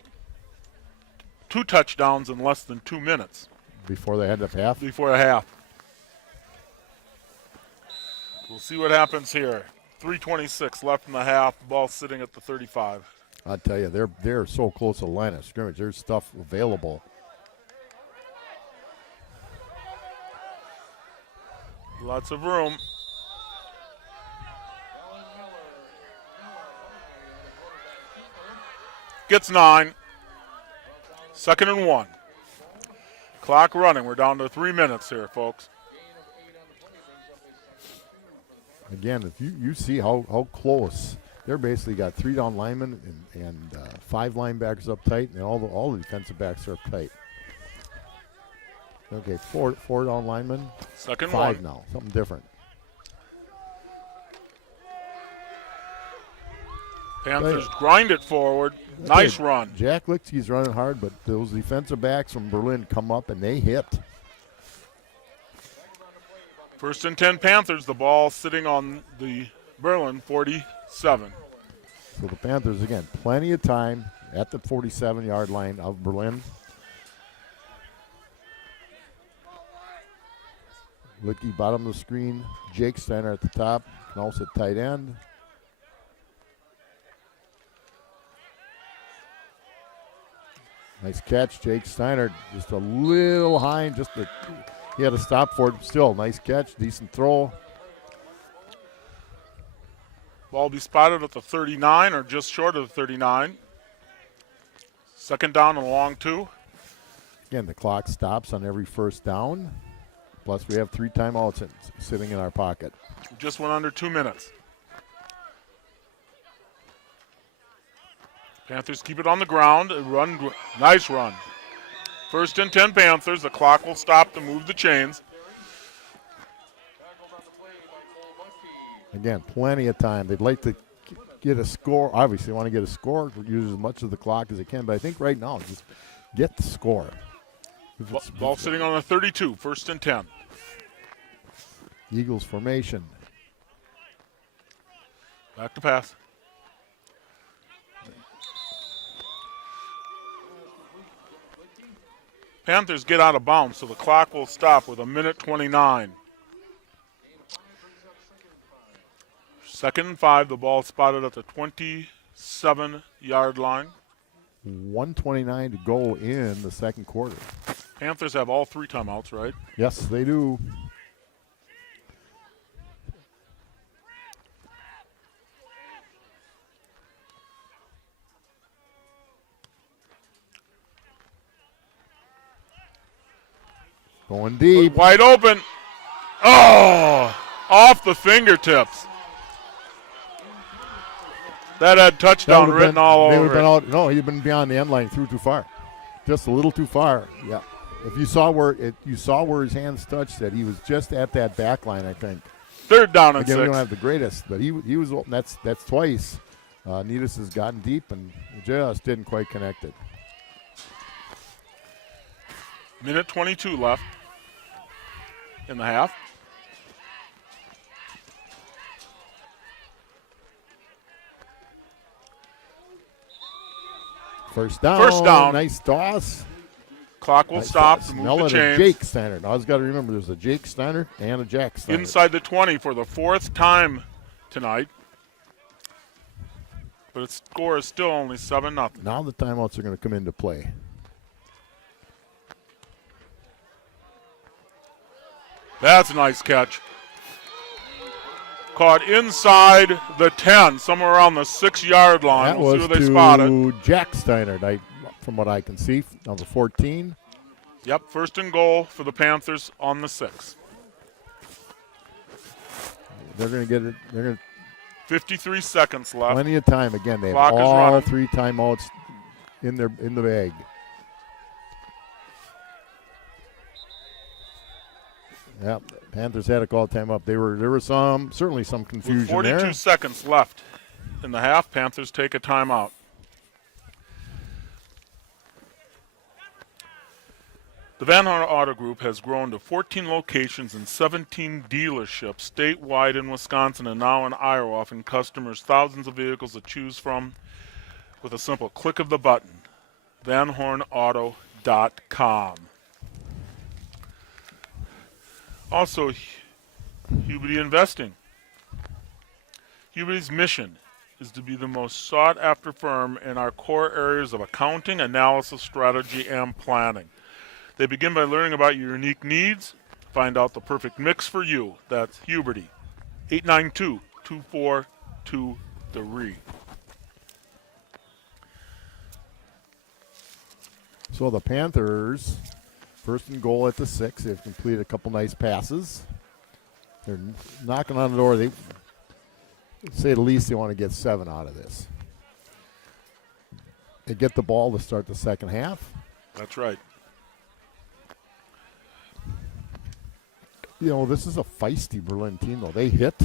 2 touchdowns in less than 2 minutes Before they had the half. before the half. We'll see what happens here. 3:26 left in the half. Ball sitting at the 35. I tell you, they're so close to the line of scrimmage. There's stuff available. Lots of room. Gets 9. 2nd and 1. Clock running. We're down to 3 minutes here, folks. Again, if you see how close, they're basically got 3 down linemen and 5 linebackers up tight, and all the defensive backs are up tight. Okay, 4 down linemen, 2nd 5 1. now, something different. Panthers grind it forward. Nice run. Jack Lichty's running hard, but those defensive backs from Berlin come up and they hit. 1st and 10 Panthers. The ball sitting on the Berlin 47. So the Panthers, again, plenty of time at the 47-yard line of Berlin. Lichtke bottom of the screen. Jake Steiner at the top. Can also tight end. Nice catch, Jake Steiner. Just a little high, he had to stop for it. Still, nice catch, decent throw. Ball be spotted at the 39 or just short of the 39. 2nd down and a long 2. Again, the clock stops on every 1st down. Plus, we have 3 timeouts sitting in our pocket. Just went under 2 minutes. Panthers keep it on the ground. Nice run. 1st and 10 Panthers. The clock will stop to move the chains. Again, plenty of time. They'd like to get a score. Obviously, they want to get a score, use as much of the clock as they can. But I think right now, just get the score. Ball sitting on the 32. 1st and 10. Eagles formation. Back to pass. Panthers get out of bounds, so the clock will stop with 1:29. 2nd and 5, the ball spotted at the 27-yard line. 1:29 to go in the second quarter. Panthers have all 3 timeouts, right? Yes, they do. Going deep. Wide open. Oh, off the fingertips. That had touchdown written all they over would have been it. out. No, he'd been beyond the end line, threw too far. Just a little too far. Yeah. If you saw where his hands touched it, he was just at that back line, I think. 3rd down and Again, 6. we don't have the greatest, but he was open. That's twice. Needus has gotten deep and just didn't quite connect it. 1:22 left in the half. First down. First down. Nice toss. Clock will Nice stop toss. to move Smell the it, a chains. Jake Steiner. Now, I've got to remember there's a Jake Steiner and a Jack Steiner. Inside the 20 for the 4th time tonight. But its score is still only 7-0. Now the timeouts are going to come into play. That's a nice catch. Caught inside the 10, somewhere around the 6-yard line. That We'll see was where they spot it. to Jack Steiner, from what I can see, number 14. Yep, 1st and goal for the Panthers on the 6. They're going to get it. They're going to 53 seconds left. plenty of time. Again, they have Clock is all running. 3 timeouts in the bag. Yep, Panthers had to call time up. There was certainly some With confusion 42 there. seconds left in the half, Panthers take a timeout. The Van Horn Auto Group has grown to 14 locations and 17 dealerships statewide in Wisconsin and now in Iowa, offering customers thousands of vehicles to choose from with a simple click of the button. VanHornAuto.com. Also, Huberty Investing. Huberty's mission is to be the most sought-after firm in our core areas of accounting, analysis, strategy, and planning. They begin by learning about your unique needs, find out the perfect mix for you. That's Huberty, 892-2423. So the Panthers, 1st and goal at the 6. They've completed a couple nice passes. They're knocking on the door. They say at least they want to get 7 out of this. They get the ball to start the second half. That's right. You know, this is a feisty Berlin team, though. They hit.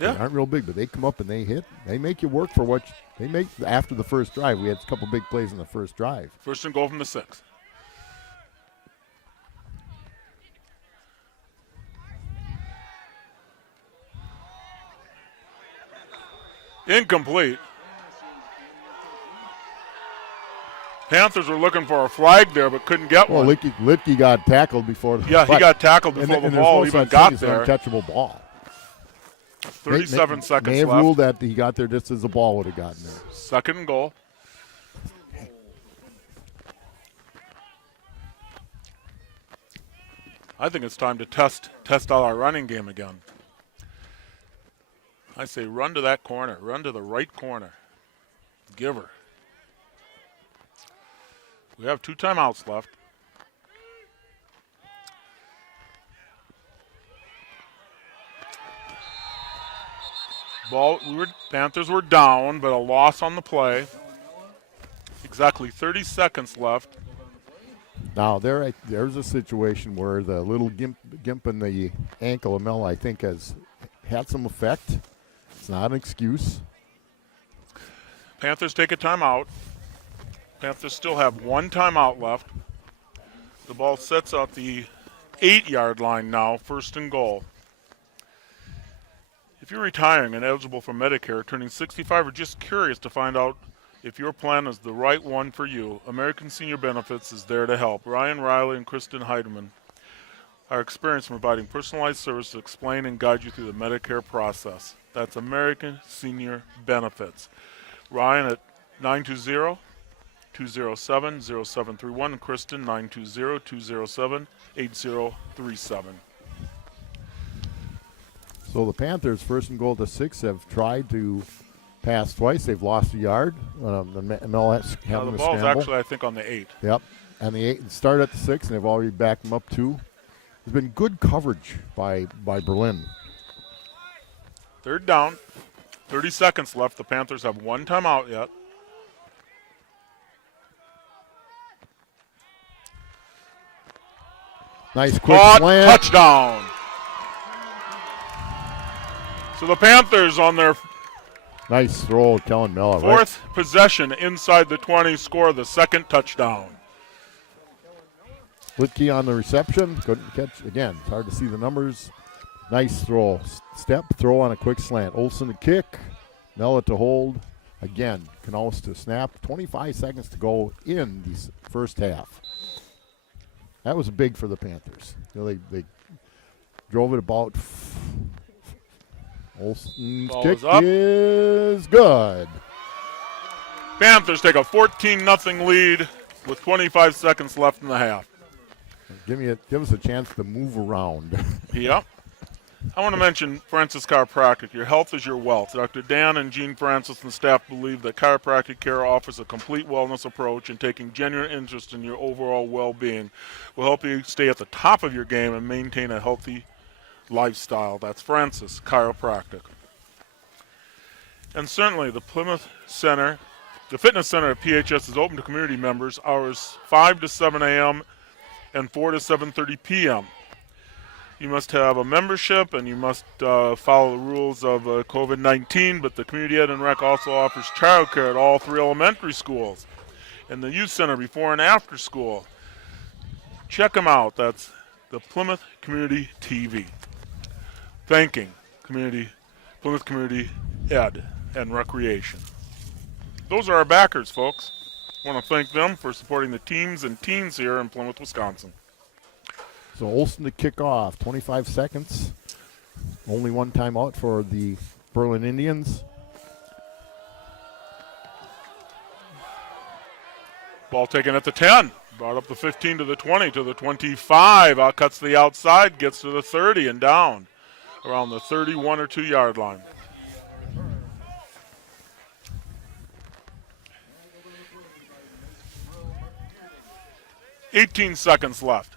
Yeah. They aren't real big, but they come up and they hit. They make you work for what they make after the first drive. We had a couple big plays in the first drive. 1st and goal from the 6. Incomplete. Panthers were looking for a flag there, but couldn't get Well, one. Litke got tackled before. Yeah, he got tackled before the ball even got there. An untouchable ball. 37 seconds may have left. ruled that he got there just as the ball would have gotten there. 2nd and goal. I think it's time to test out our running game again. I say run to that corner. Run to the right corner. Give her. We have 2 timeouts left. Panthers were down, but a loss on the play. Exactly 30 seconds left. Now there's a situation where the little gimp in the ankle of Mel, I think, has had some effect. It's not an excuse. Panthers take a timeout. Panthers still have 1 timeout left. The ball sets out the 8-yard line now, 1st and goal. If you're retiring and eligible for Medicare, turning 65, or just curious to find out If your plan is the right one for you, American Senior Benefits is there to help. Ryan Riley and Kristen Heidemann are experienced in providing personalized service to explain and guide you through the Medicare process. That's American Senior Benefits. Ryan at 920-207-0731 and Kristen 920-207-8037. So the Panthers, first and goal to 6, have tried to pass twice. They've lost a yard. Now, Having the a ball's scramble. actually, I think, on the 8. Yep. And the 8 start at the 6, and they've already backed them up 2. There's been good coverage by Berlin. Third down. 30 seconds left. The Panthers have one timeout yet. Nice quick Caught, slant. touchdown. So the Panthers on their Nice throw, Kellen Miller. fourth possession inside the 20 score the second touchdown. Litke on the reception. Couldn't catch. Again, it's hard to see the numbers. Nice throw. Step throw on a quick slant. Olsen to kick. Mella to hold. Again, Knauss to snap. 25 seconds to go in the first half. That was big for the Panthers. You know, they drove it about. Olsen's Ball kick is up. is good. Panthers take a 14-0 lead with 25 seconds left in the half. Give us a chance to move around. Yep. I want to mention Francis Chiropractic. Your health is your wealth. Dr. Dan and Jean Francis and staff believe that chiropractic care offers a complete wellness approach, and taking genuine interest in your overall well-being will help you stay at the top of your game and maintain a healthy lifestyle. That's Francis Chiropractic. And certainly the Plymouth Center, the fitness center at PHS is open to community members hours 5 to 7 a.m. and 4 to 7:30 p.m. You must have a membership and you must follow the rules of COVID-19, but the Community Ed and Rec also offers childcare at all 3 elementary schools and the youth center before and after school. Check them out. That's the Plymouth Community TV. Thanking Plymouth Community Ed and Recreation. Those are our backers, folks. I want to thank them for supporting the teams and teens here in Plymouth, Wisconsin. So Olsen to kick off. 25 seconds. Only one timeout for the Berlin Indians. Ball taken at the 10. Brought up the 15 to the 20 to the 25. Out cuts the outside, gets to the 30 and down around the 31 or 2 yard line. $18 seconds left.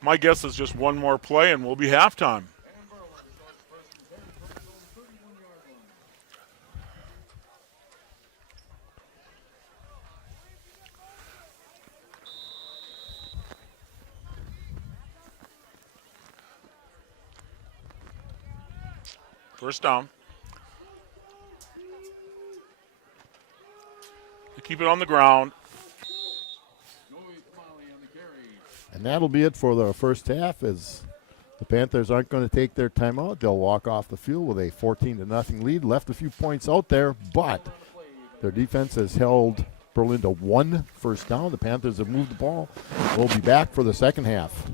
My guess is just one more play and we'll be halftime. First down. They keep it on the ground. And that'll be it for the first half, as the Panthers aren't going to take their timeout. They'll walk off the field with a 14-0 lead. Left a few points out there, but their defense has held Berlin to 1 first down. The Panthers have moved the ball. We'll be back for the second half.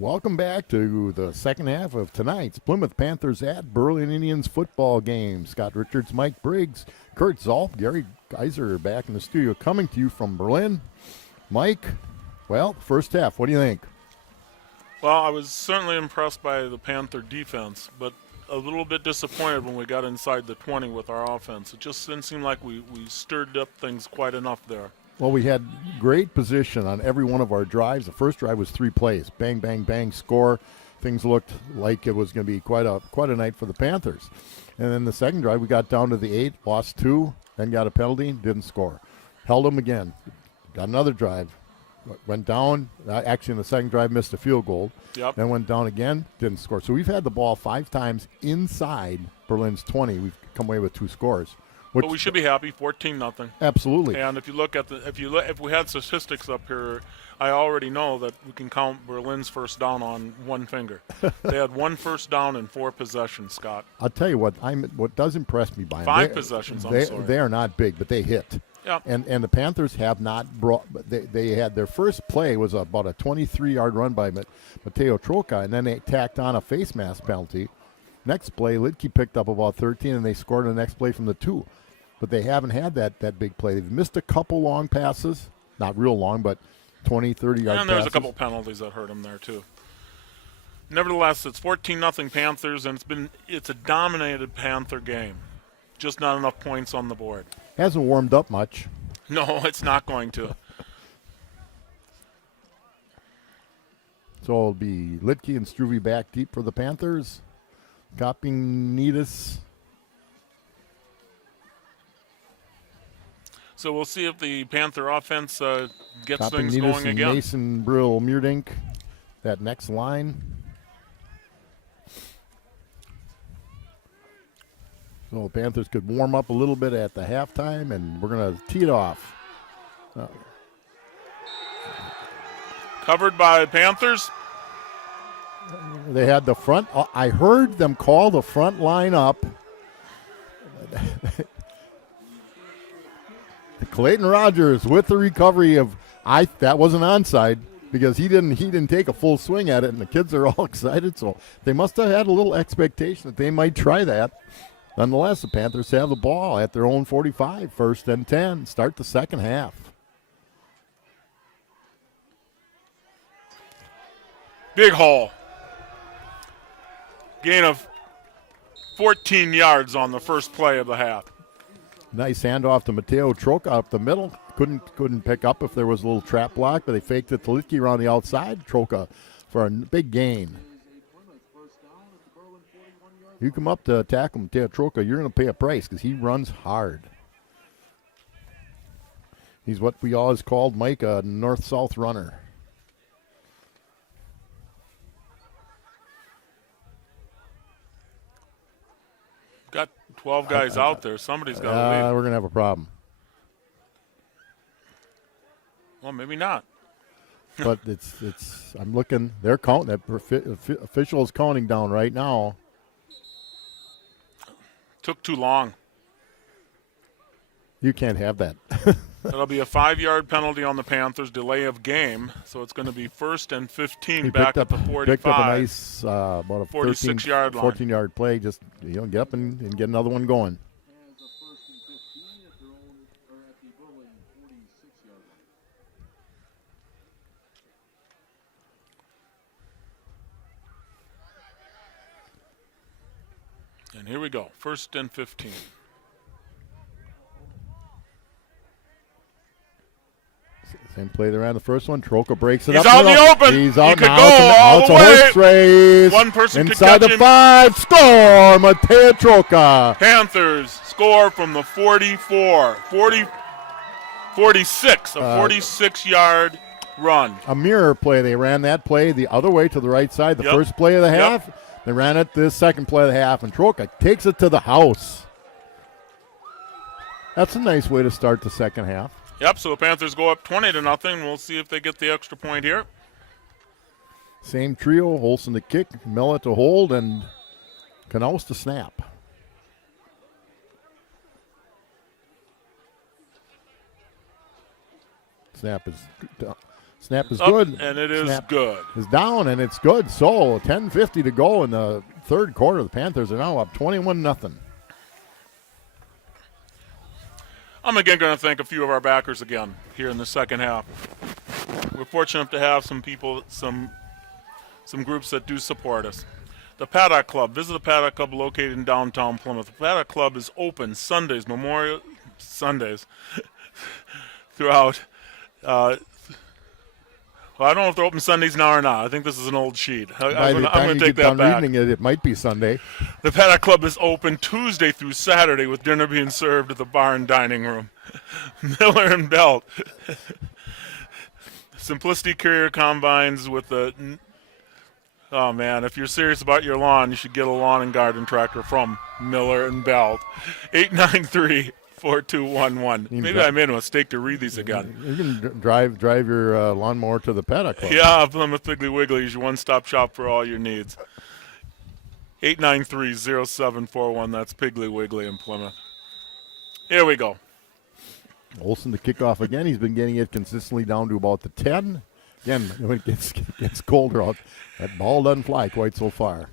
Welcome back to the second half of tonight's Plymouth Panthers at Berlin Indians football game. Scott Richards, Mike Briggs, Kurt Zolf, Gary Geiser back in the studio coming to you from Berlin. Mike, well, first half, what do you think? Well, I was certainly impressed by the Panther defense, but a little bit disappointed when we got inside the 20 with our offense. It just didn't seem like we stirred up things quite enough there. Well, we had great position on every one of our drives. The first drive was 3 plays. Bang, bang, bang, score. Things looked like it was going to be quite a night for the Panthers. And then the second drive, we got down to the 8, lost 2, then got a penalty, didn't score. Held them again. Got another drive. Went down. Actually, in the second drive, missed a field goal. Yep. Then went down again, didn't score. So we've had the ball 5 times inside Berlin's 20. We've come away with 2 scores. But we should be happy, 14-0. Absolutely. And if you look at if we had statistics up here, I already know that we can count Berlin's first down on one finger. They had 1 first down and 4 possessions, Scott. I'll tell you what does impress me by them. 5 possessions. I'm sorry. They are not big, but they hit. Yeah. And the Panthers have not brought. They had their first play was about a 23-yard run by Mateo Troca, and then they tacked on a face mask penalty. Next play, Lidke picked up about 13, and they scored the next play from the 2. But they haven't had that big play. They've missed a couple long passes, not real long, but 20, 30-yard passes. And there's a couple penalties that hurt them there too. Nevertheless, it's 14-0 Panthers, and it's a dominated Panther game. Just not enough points on the board. Hasn't warmed up much. No, it's not going to. So it'll be Lidke and Struve back deep for the Panthers. Kopinidis. So we'll see if the Panther offense gets things going and again. Mason Brill Meerdink, that next line. So the Panthers could warm up a little bit at the halftime, and we're going to tee it off. Covered by Panthers. They had the front. I heard them call the front line up. Clayton Rogers with the recovery of that wasn't onside because he didn't take a full swing at it, and the kids are all excited. So they must have had a little expectation that they might try that. Nonetheless, the Panthers have the ball at their own 45, 1st and 10. Start the second half. Big haul. Gain of 14 yards on the first play of the half. Nice handoff to Mateo Troca up the middle. Couldn't pick up if there was a little trap block, but they faked it to Lidke around the outside. Troca for a big gain. You come up to tackle Mateo Troca, you're going to pay a price because he runs hard. He's what we always called Mike a north-south runner. Got 12 guys out there. Somebody's got to leave. We're going to have a problem. Well, maybe not. But it's. I'm looking. They're counting. That official is counting down right now. Took too long. You can't have that. That'll be a 5-yard penalty on the Panthers, delay of game. So it's going to be 1st and 15 back at the 45. Picked up a nice about a 46-yard line. 14-yard play. Just get up and get another one going. And here we go, 1st and 15. Same play there on the first one. Troca breaks it He's up. out in the open. He's out He could now. go all the way. Horse race. One person inside could the catch him. 5. Score, Mateo Troca. Panthers score from the 44. 46, a 46-yard run. A mirror play. They ran that play the other way to the right side. The first play of the half. They ran it this second play of the half, and Troca takes it to the house. That's a nice way to start the second half. Yep, so the Panthers go up 20-0. We'll see if they get the extra point here. Same trio, Holson to kick, Mellett to hold, and Knaus to snap. Snap is Up, good. and it is Snap good. is down, and it's good. So 10:50 to go in the third quarter. The Panthers are now up 21-0. I'm again going to thank a few of our backers again here in the second half. We're fortunate to have some people, some groups that do support us. The Paddock Club. Visit the Paddock Club located in downtown Plymouth. The Paddock Club is open Sundays, Memorial Sundays, throughout. Well, I don't know if they're open Sundays now or not. I think this is an old sheet. I'm going to take that back. Reading it, it might be Sunday. The Paddock Club is open Tuesday through Saturday with dinner being served at the bar and dining room. Miller and Belt. Simplicity Courier Combines with the... Oh, man, if you're serious about your lawn, you should get a lawn and garden tractor from Miller and Belt. 893-4211. Maybe I made a mistake to read these again. You can drive your lawnmower to the Paddock Club. Yeah, Plymouth Piggly Wiggly is your one-stop shop for all your needs. 893-0741. That's Piggly Wiggly in Plymouth. Here we go. Olsen to kick off again. He's been getting it consistently down to about the 10. Again, when it gets colder out, that ball doesn't fly quite so far.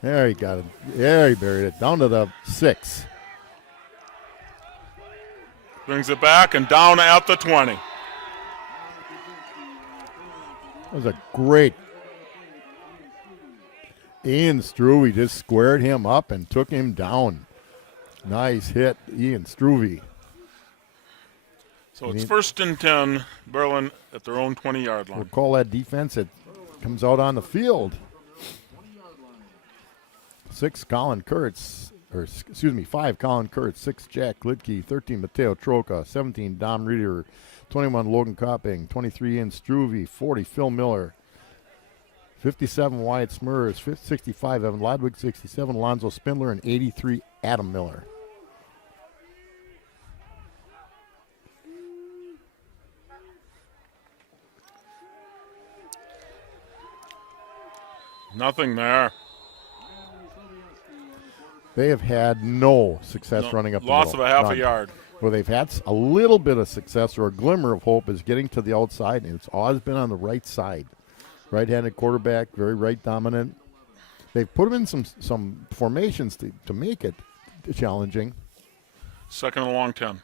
There he got it. There he buried it. Down to the 6. Brings it back and down at the 20. That was a great. Ian Struve just squared him up and took him down. Nice hit, Ian Struve. So it's 1st and 10, Berlin at their own 20-yard line. We'll call that defense. It comes out on the field. 5 Colin Kurtz, 6 Jack Lidke, 13 Mateo Troca, 17 Dom Reeder, 21 Logan Copping, 23 Ian Struve, 40 Phil Miller, 57 Wyatt Smurs, 65 Evan Ladwig, 67 Lonzo Spindler, and 83 Adam Miller. Nothing there. They have had no success running up the Loss middle. of a half None. a yard. Where they've had a little bit of success or a glimmer of hope is getting to the outside, and it's always been on the right side. Right-handed quarterback, very right dominant. They've put him in some formations to make it challenging. 2nd and long 10.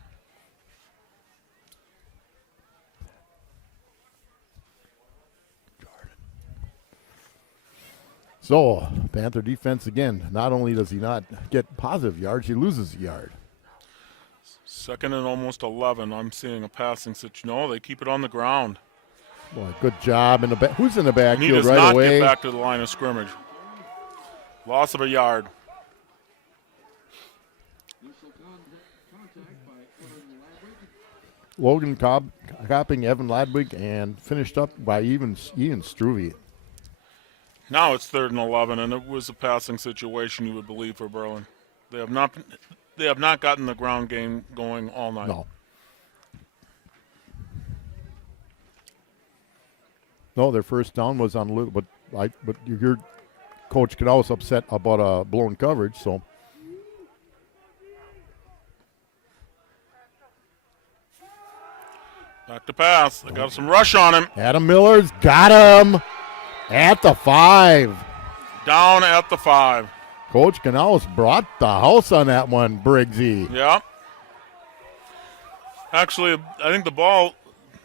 So, Panther defense again, not only does he not get positive yards, he loses a yard. 2nd and almost 11. I'm seeing a passing situation. No, they keep it on the ground. Boy, good job in the back. Who's in the And he backfield does right not away? get back to the line of scrimmage. Loss of a yard. Logan Copping, Evan Ladwig, and finished up by Ian Struve. Now it's 3rd and 11, and it was a passing situation, you would believe, for Berlin. They have not gotten the ground game going all night. No, their first down was on a little, but your coach could always upset about a blown coverage. So back to pass. They got some rush on him. Adam Miller's got him at the 5. Down at the 5. Coach Canales brought the house on that one, Briggsy. Yeah. Actually, I think the ball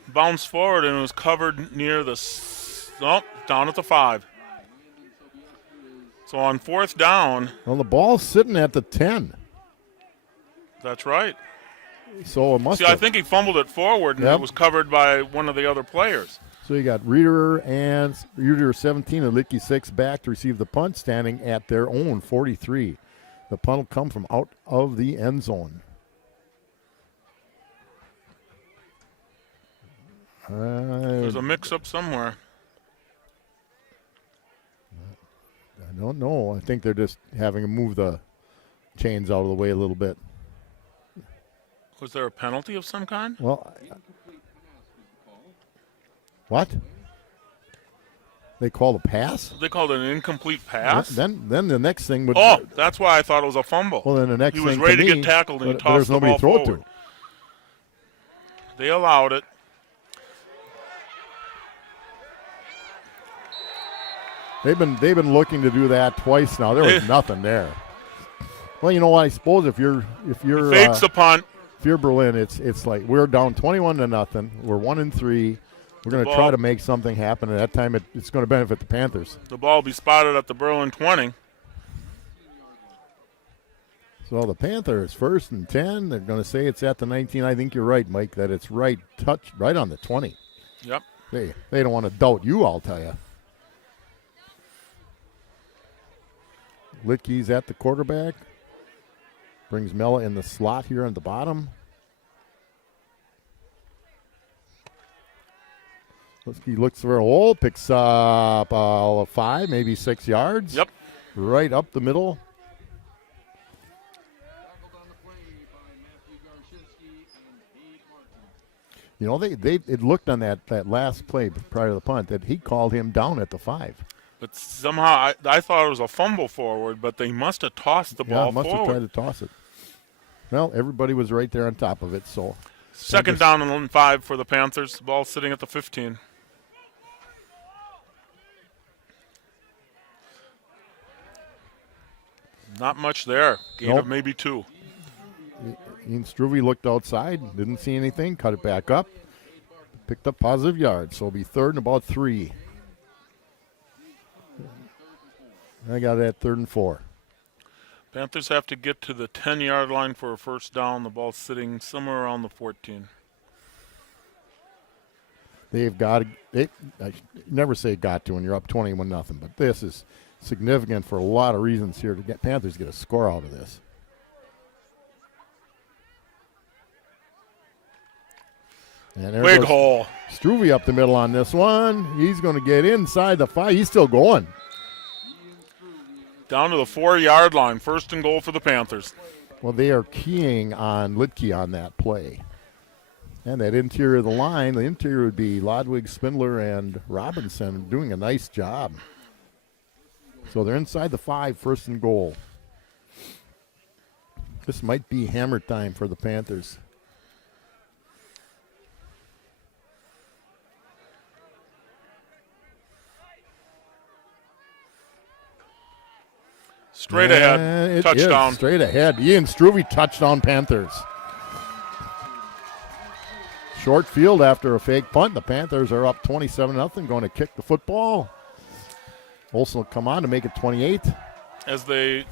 bounced forward and it was covered near the down at the 5. So on 4th down. Well, the ball's sitting at the 10. That's right. So it must See, I think he fumbled it forward and it was covered by one of the other players. So you got Reeder 17 and Licky 6 back to receive the punt, standing at their own 43. The punt will come from out of the end zone. There's a mix-up somewhere. I don't know. I think they're just having to move the chains out of the way a little bit. Was there a penalty of some kind? Well, what? They called a pass? They called it an incomplete pass. Then the next thing would. Oh, that's why I thought it was a fumble. Well, then the next he thing was ready to me, get tackled and he but tossed there's the nobody ball to throw it forward. to. They allowed it. They've been looking to do that twice now. There was nothing there. Well, you know what? I suppose if you're Fakes the punt. if you're Berlin, it's like we're down 21-0. We're 1-3. We're going to try to make something happen. At that time, it's going to benefit the Panthers. The ball will be spotted at the Berlin 20. So the Panthers, 1st and 10. They're going to say it's at the 19. I think you're right, Mike, that it's right on the 20. Yep. They don't want to doubt you, I'll tell you. Litke's at the quarterback. Brings Mella in the slot here at the bottom. He looks for a hole, picks up 5, maybe 6 yards. Yep. Right up the middle. You know, it looked on that last play prior to the punt that he called him down at the 5. But somehow I thought it was a fumble forward, but they must have tossed the ball must forward. have tried to toss it. Well, everybody was right there on top of it, so. Second down and 5 for the Panthers. The ball sitting at the 15. Not much there. Gain of maybe 2. Ian Struve looked outside, didn't see anything, cut it back up, picked up positive yards. So it'll be 3rd and about 3. I got it at 3rd and 4. Panthers have to get to the 10-yard line for a first down. The ball's sitting somewhere around the 14. They've got to, I never say got to when you're up 21-0, but this is significant for a lot of reasons here to get Panthers to get a score out of this. And there Big goes hole. Struve up the middle on this one. He's going to get inside the 5. He's still going. Down to the 4-yard line. 1st and goal for the Panthers. Well, they are keying on Litke on that play. And that interior of the line, the interior would be Lodwig, Spindler, and Robinson doing a nice job. So they're inside the 5, 1st and goal. This might be hammer time for the Panthers. Straight ahead. Touchdown. Straight ahead. Ian Struve, touchdown Panthers. Short field after a fake punt. The Panthers are up 27-0, going to kick the football. Olsen will come on to make it 28. As they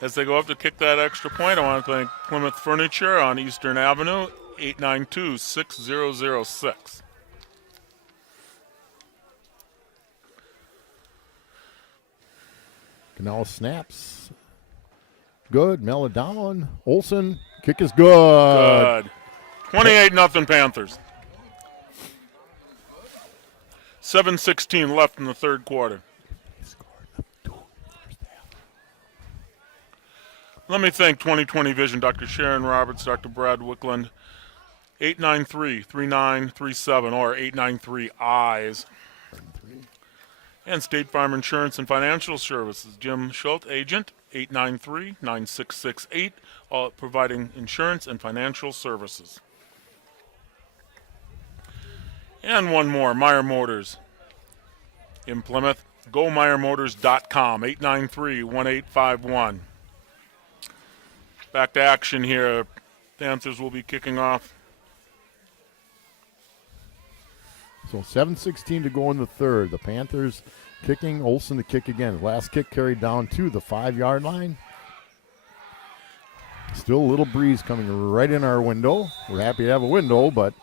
go up to kick that extra point, I want to thank Plymouth Furniture on Eastern Avenue, 892-6006. Canal snaps. Good. Mella down. Olsen. Kick is good. 28-0 Panthers. 7:16 left in the 3rd quarter. Let me thank 20/20 Vision, Dr. Sharon Roberts, Dr. Brad Wickland, 893-3937 or 893-EYES. And State Farm Insurance and Financial Services, Jim Schultz, agent, 893-9668, providing insurance and financial services. And one more, Meyer Motors in Plymouth. GoMeyerMotors.com, 893-1851. Back to action here. Panthers will be kicking off. So 7:16 to go in the 3rd. The Panthers kicking, Olsen to kick again. Last kick carried down to the 5-yard line. Still a little breeze coming right in our window. We're happy to have a window, but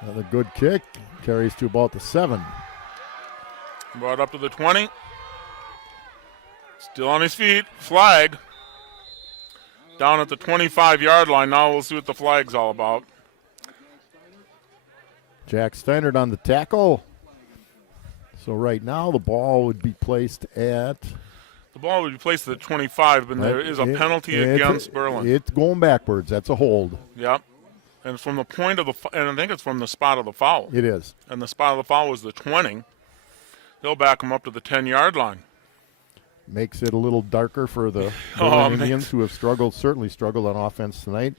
another good kick. Carries to about the 7. Brought up to the 20. Still on his feet. Flag. Down at the 25-yard line. Now we'll see what the flag's all about. Jack Steinert on the tackle. So right now the ball would be placed at The ball would be placed at 25, and there is a penalty against Berlin. It's going backwards. That's a hold. Yep. And it's from the point of the and I think it's from the spot of the foul. It is. And the spot of the foul was the 20. They'll back them up to the 10-yard line. Makes it a little darker for the Berlin Indians, who have certainly struggled on offense tonight.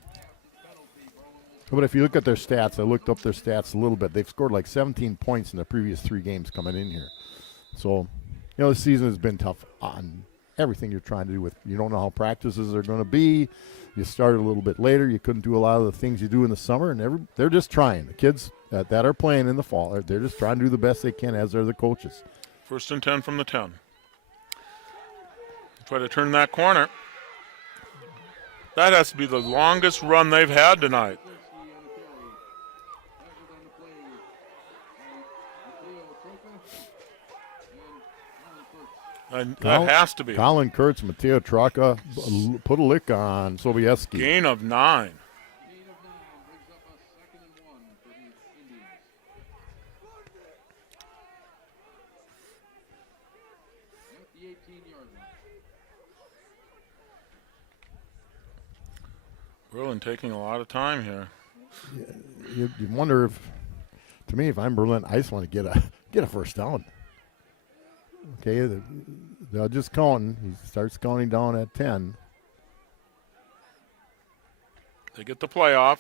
But if you look at their stats, I looked up their stats a little bit. They've scored like 17 points in the previous 3 games coming in here. So, the season has been tough on everything you're trying to do. You don't know how practices are going to be. You started a little bit later. You couldn't do a lot of the things you do in the summer. And they're just trying. The kids that are playing in the fall, they're just trying to do the best they can, as are the coaches. 1st and 10 from the 10. Try to turn that corner. That has to be the longest run they've had tonight. That has to be. Colin Kurtz, Mateo Traka put a lick on Sobieski. Gain of 9. Berlin taking a lot of time here. You wonder if I'm Berlin, I just want to get a first down. Okay, they'll just count. He starts counting down at 10. They get the playoff.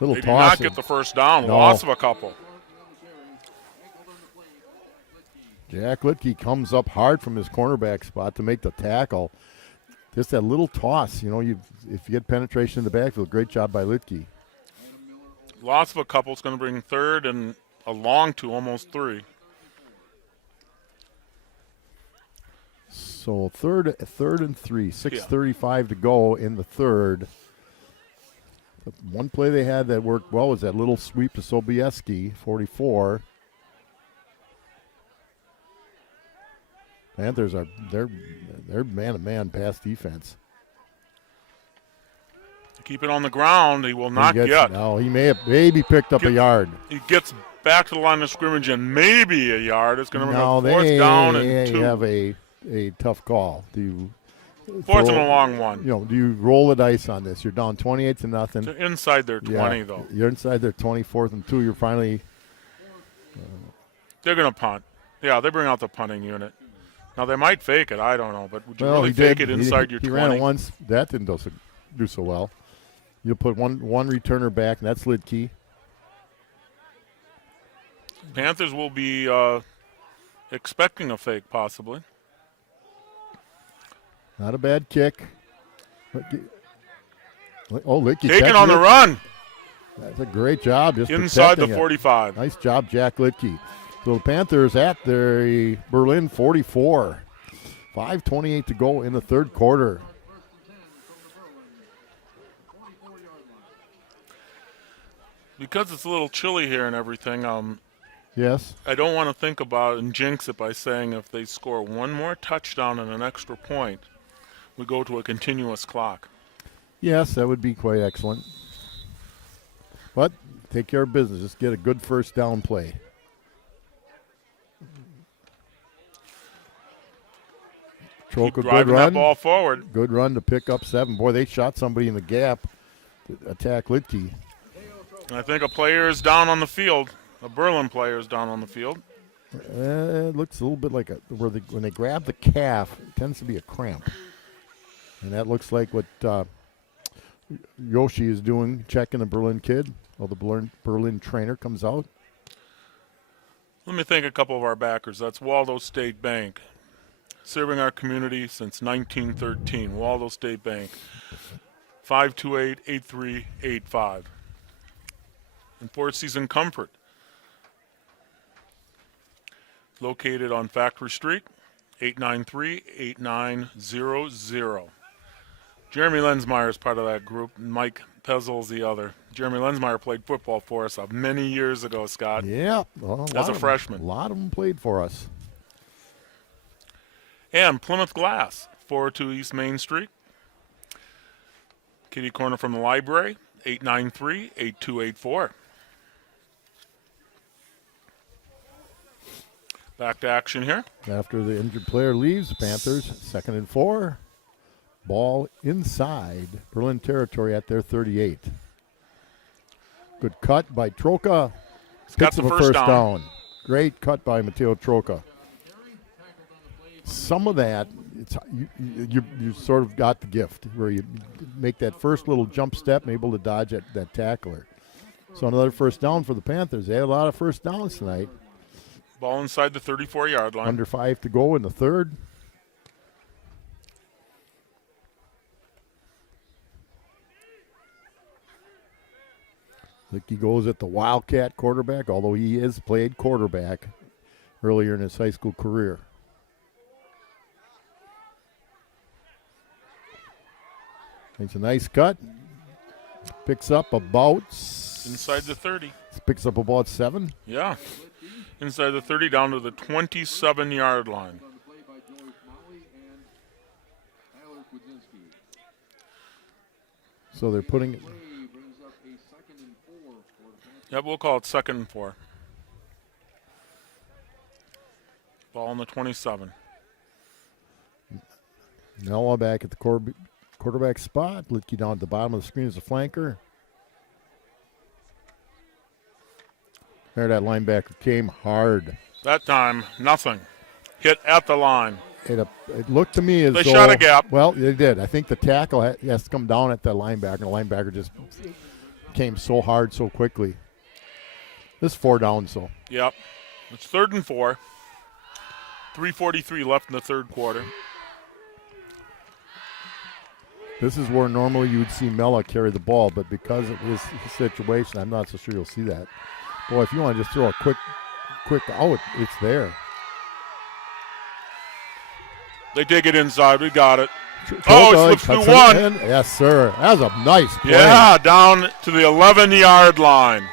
Little they toss. Do not get the first down. No. Loss of a couple. Jack Litke comes up hard from his cornerback spot to make the tackle. Just that little toss. If you get penetration in the backfield, great job by Litke. Loss of a couple is going to bring 3rd and a long 2, almost 3. So third and 3, 6:35 to go in the 3rd. The one play they had that worked well was that little sweep to Sobieski, 44. Panthers they're man-to-man pass defense. Keep it on the ground. He will not get. No, he maybe picked up a yard. He gets back to the line of scrimmage and maybe a yard. It's going to bring a 4th down and 2. They have a tough call. Do you 4th and a long one. Do you roll the dice on this? You're down 28-0. They're inside their 20 though. You're inside their 24th and 2. You're finally. They're going to punt. Yeah, they bring out the punting unit. Now they might fake it. I don't know, but would you really fake it inside your 20? He ran it once. That didn't do so well. You'll put one returner back, and that's Lidke. Panthers will be expecting a fake, possibly. Not a bad kick. Lidke taken on the run. That's a great job. Just inside the 45. Nice job, Jack Lidke. So the Panthers at their Berlin 44. 5:28 to go in the 3rd quarter. Because it's a little chilly here and everything, yes. I don't want to think about and jinx it by saying if they score one more touchdown and an extra point, we go to a continuous clock. Yes, that would be quite excellent. But take care of business. Just get a good first down play. Troca, good run. That ball forward. Good run to pick up 7. Boy, they shot somebody in the gap to attack Lidke. I think a player is down on the field. A Berlin player is down on the field. It looks a little bit like when they grab the calf, it tends to be a cramp. And that looks like what Yoshi is doing, checking the Berlin kid. Well, the Berlin trainer comes out. Let me thank a couple of our backers. That's Waldo State Bank, serving our community since 1913. Waldo State Bank, 528-8385. And Four Season Comfort, located on Factory Street, 893-8900. Jeremy Lensmeyer is part of that group. Mike Pezzel is the other. Jeremy Lensmeyer played football for us many years ago, Scott. Yeah. Well, as a freshman. A lot of them played for us. And Plymouth Glass, 402 East Main Street. Kitty corner from the library, 893-8284. Back to action here. After the injured player leaves, the Panthers 2nd and 4. Ball inside Berlin territory at their 38. Good cut by Troca. Got Picks the up a first first down. down. Great cut by Mateo Troca. Some of that, you sort of got the gift where you make that first little jump step and able to dodge that tackler. So another first down for the Panthers. They had a lot of first downs tonight. Ball inside the 34-yard line. Under 5 to go in the third. Licky goes at the Wildcat quarterback, although he has played quarterback earlier in his high school career. It's a nice cut. Picks up about Inside the 30. Picks up about 7. Yeah. Inside the 30 down to the 27-yard line. So they're putting it. Yep, we'll call it 2nd and 4. Ball on the 27. Noah back at the quarterback spot. Litke down at the bottom of the screen as a flanker. There, that linebacker came hard. That time, nothing. Hit at the line. It looked to me as They though, shot a gap. Well, they did. I think the tackle has to come down at that linebacker. The linebacker just came so hard so quickly. This is 4 down, so. Yep. It's 3rd and 4. 3:43 left in the third quarter. This is where normally you would see Mella carry the ball, but because of his situation, I'm not so sure you'll see that. Boy, if you want to just throw a quick out, it's there. They dig it inside. We got it. Troca Oh, it slips cuts through it one. in. Yes, sir. That was a nice play. Yeah, down to the 11-yard line.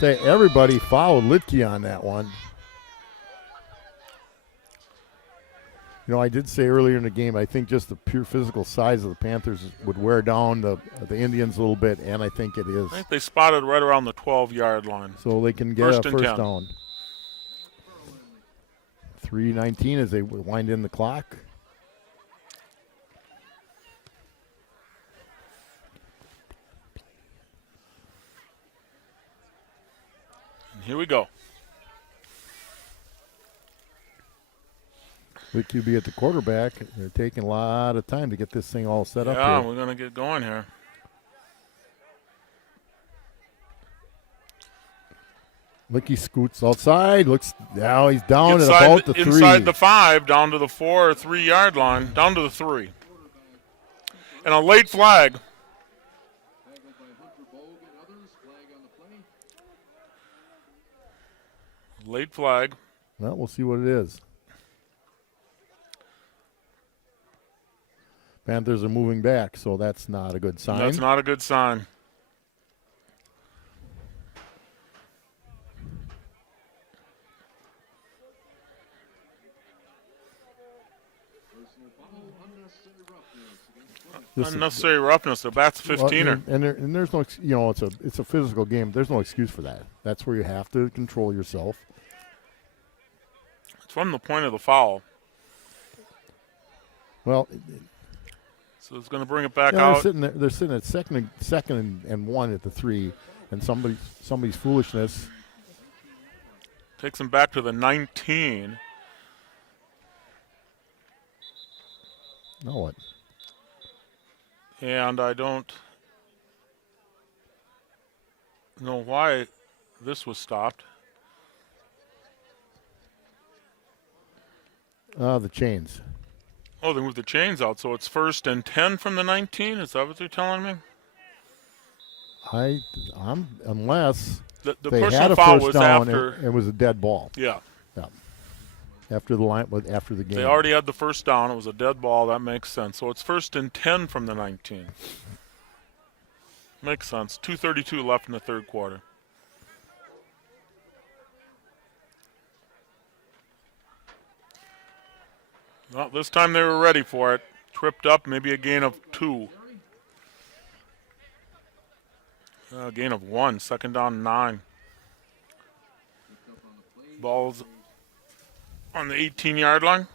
Everybody followed Litke on that one. You know, I did say earlier in the game, I think just the pure physical size of the Panthers would wear down the Indians a little bit, and I think it is. I think they spotted right around the 12-yard line. So they can get First a and first 10. down. 3:19 as they wind in the clock. And here we go. With QB at the quarterback, they're taking a lot of time to get this thing all set up Yeah, here. we're going to get going here. Licky scoots outside. Now he's down at Inside about the 3. Inside the 5, down to the 4 or 3-yard line, down to the 3. And a late flag. Late flag. Well, we'll see what it is. Panthers are moving back, so that's not a good sign. That's not a good sign. Unnecessary roughness. The bat's 15er. And there's no, it's a physical game. There's no excuse for that. That's where you have to control yourself. It's from the point of the foul. Well, so it's going to bring it back yeah, out. They're sitting at second and 1 at the 3, and somebody's foolishness Takes them back to the 19. Now what? And I don't know why this was stopped. The chains. Oh, they moved the chains out, so it's 1st and 10 from the 19? Is that what they're telling me? Unless The they had personal a foul first was down after. and it was a dead ball. Yeah. After the game. They already had the first down. It was a dead ball. That makes sense. So it's 1st and 10 from the 19. Makes sense. 2:32 left in the third quarter. Well, this time they were ready for it. Tripped up, maybe a gain of 2. A gain of 1. 2nd down, 9. Ball's on the 18-yard line.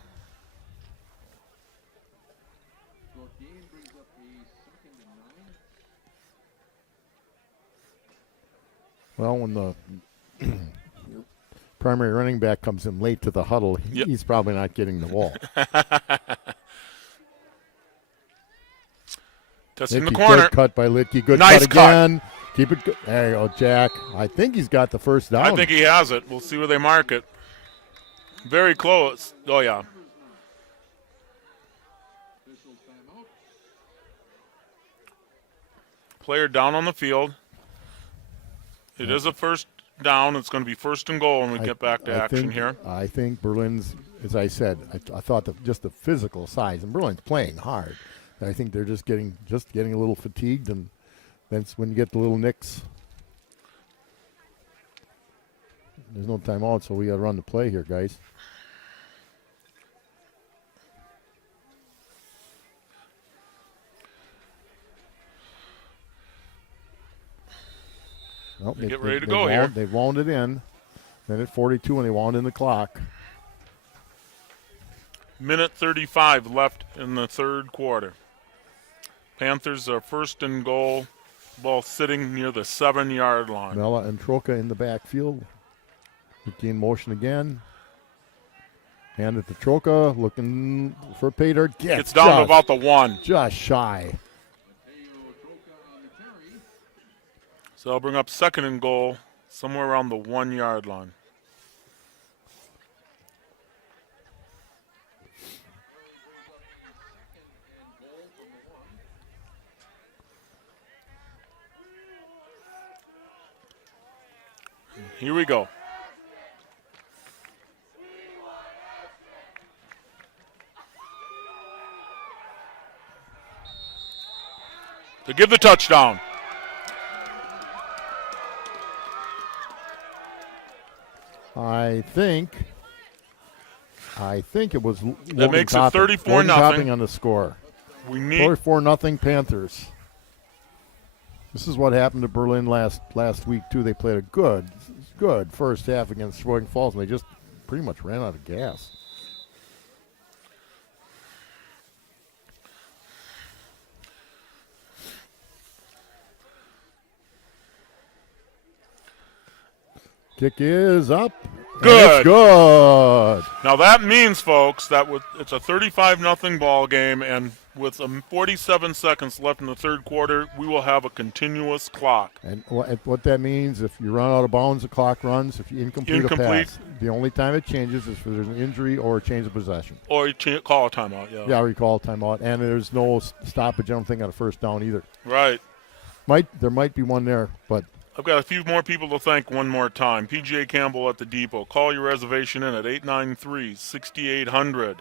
Short gain brings up a 2nd and 9. Well, when the primary running back comes in late to the huddle, Yep. he's probably not getting the ball. Testing the Litke, corner. good cut by Litke. Good Nice cut again. Keep it. There you go, Jack. I think he's got the first down. I think he has it. We'll see where they mark it. Very close. Oh, yeah. Officials timeout. Player down on the field. It is a first down. It's going to be 1st and goal when we get back to action think, here. I think Berlin's, as I said, I thought just the physical size, and Berlin's playing hard. I think they're just getting a little fatigued, and that's when you get the little nicks. There's no timeout, so we got to run the play here, guys. Nope, They get ready to go here. They wound it in. Minute 42, and they wound in the clock. Minute 35 left in the third quarter. Panthers are 1st and goal. Ball sitting near the 7-yard line. Mella and Troca in the backfield. In motion again. Hand it to Troca, looking for pay dirt. It's down to about the 1. Just shy. So I'll bring up 2nd and goal, somewhere around the 1-yard line. Here we go. To give the touchdown. I think it was That makes it 34-0 Topping on the score. We need 34-0 Panthers. This is what happened to Berlin last week too. They played a good first half against Sheboygan Falls, and they just pretty much ran out of gas. Kick is up. Good. It's good. Now that means, folks, that it's a 35-0 ball game, and with 47 seconds left in the third quarter, we will have a continuous clock. And what that means, if you run out of bounds, the clock runs. If you incomplete a pass, the only time it changes is if there's an injury or a change of possession. Or you call a timeout, yeah. Yeah, we call a timeout, and there's no stoppage. I don't think on a first down either. Right. There might be one there, but I've got a few more people to thank one more time. PJ Campbell at the Depot. Call your reservation in at 893-6800.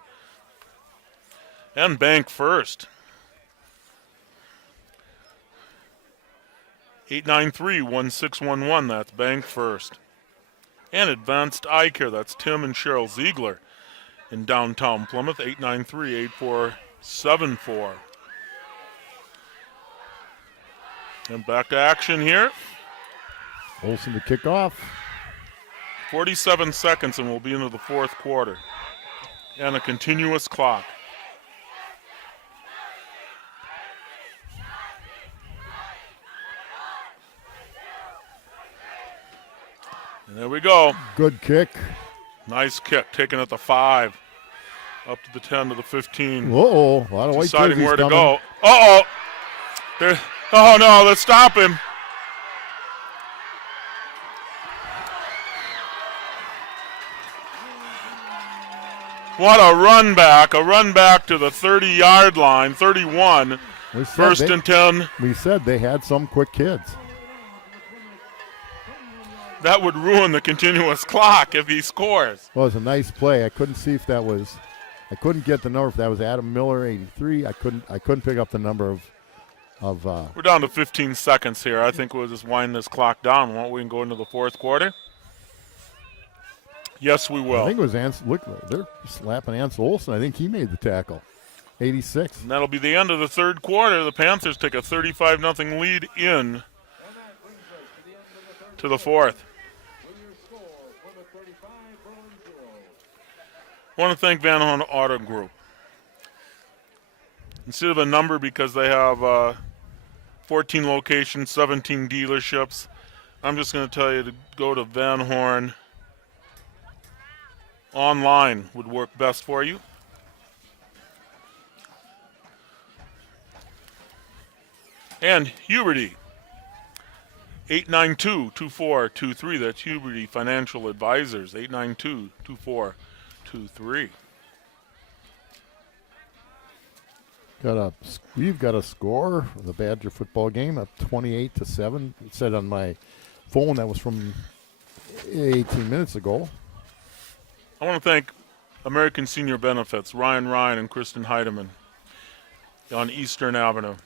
And Bank First. 893-1611. That's Bank First. And Advanced Eye Care. That's Tim and Cheryl Ziegler in downtown Plymouth. 893-8474. And back to action here. Olsen to kick off. 47 seconds and we'll be into the fourth quarter. And a continuous clock. And there we go. Good kick. Nice kick, taken at the 5. Up to the 10 to the 15. Uh-oh. A lot of white Deciding jerseys where to coming. go. Uh-oh. Oh, no, let's stop him. What a run back to the 30-yard line, 31, first and 10. We said they had some quick kids. That would ruin the continuous clock if he scores. Well, it was a nice play. I couldn't see if that was, I couldn't get the number if that was Adam Miller, 83. I couldn't pick up the number of. We're down to 15 seconds here. I think we'll just wind this clock down, won't we, and go into the fourth quarter? Yes, we will. I think it was Ansel. Look, they're slapping Ansel Olsen. I think he made the tackle. 86. And that'll be the end of the third quarter. The Panthers take a 35-0 lead in to the fourth. I want to thank Van Horn Auto Group. Instead of a number, because they have 14 locations, 17 dealerships, I'm just going to tell you to go to Van Horn. Online would work best for you. And Huberty, 892-2423. That's Huberty Financial Advisors, 892-2423. We've got a score of the Badger football game of 28-7. It said on my phone that was from 18 minutes ago. I want to thank American Senior Benefits, Ryan and Kristen Heidemann on Eastern Avenue.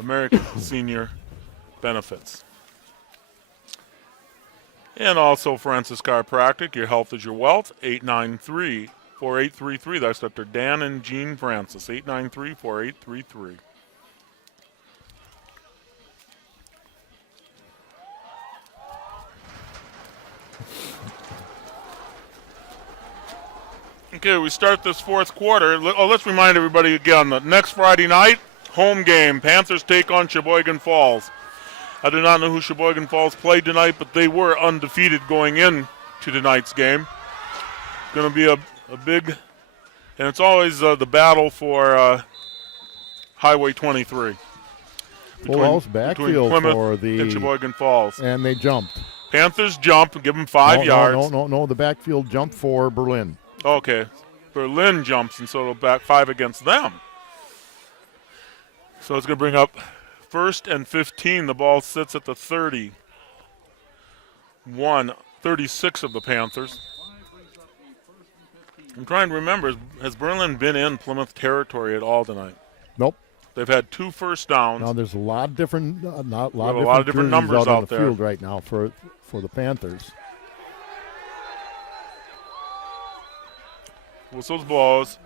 American Senior Benefits. And also Francis Chiropractic, your health is your wealth, 893-4833. That's Dr. Dan and Jean Francis, 893-4833. Okay, we start this fourth quarter. Let's remind everybody again that next Friday night, home game, Panthers take on Sheboygan Falls. I do not know who Sheboygan Falls played tonight, but they were undefeated going in to tonight's game. It's going to be a big, and it's always the battle for Highway 23. Full house backfield Plymouth for and Sheboygan Falls. And they jumped. Panthers jump and give them 5 yards. No. The backfield jump for Berlin. Okay. Berlin jumps, and so it'll back 5 against them. So it's going to bring up 1st and 15. The ball sits at the 36 of the Panthers. I'm trying to remember, has Berlin been in Plymouth territory at all tonight? Nope. They've had 2 first downs. Now there's a lot of different, a lot of different numbers out on the there. field right now for the Panthers. Whistles blows.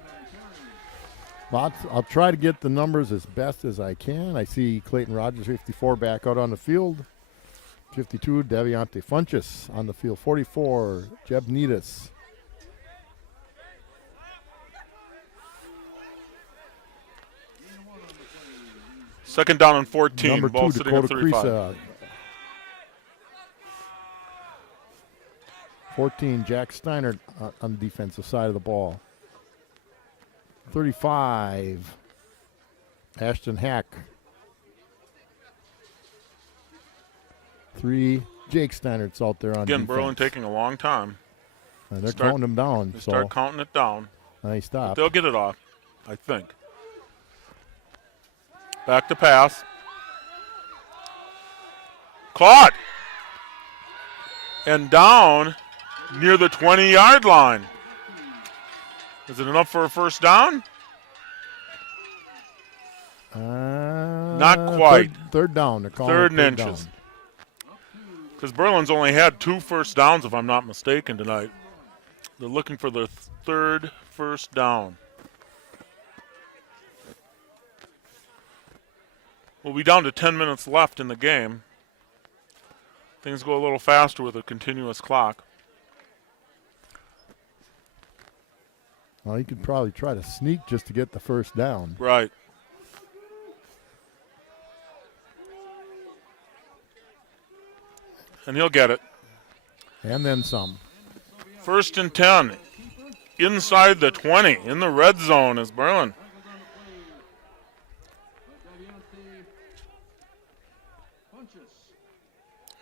I'll try to get the numbers as best as I can. I see Clayton Rogers, 54, back out on the field. 52, Deviante Funchess on the field. 44, Jeb Needus. Second down and 14. Number Ball 2, sitting at Dakota 35. Creesa. 14, Jack Steiner on the defensive side of the ball. 35, Ashton Hack. 3, Jake Steinert's out there on Again, defense. Berlin taking a long time. And they're counting him down. They start counting it down. Nice stop. They'll get it off, I think. Back to pass. Caught. And down near the 20-yard line. Is it enough for a first down? Not quite. Third down. They're calling Third it and inches. Because Berlin's only had 2 first downs, if I'm not mistaken, tonight. They're looking for their third first down. We'll be down to 10 minutes left in the game. Things go a little faster with a continuous clock. Well, you could probably try to sneak just to get the first down. Right. And he'll get it. And then some. 1st and 10. Inside the 20. In the red zone is Berlin.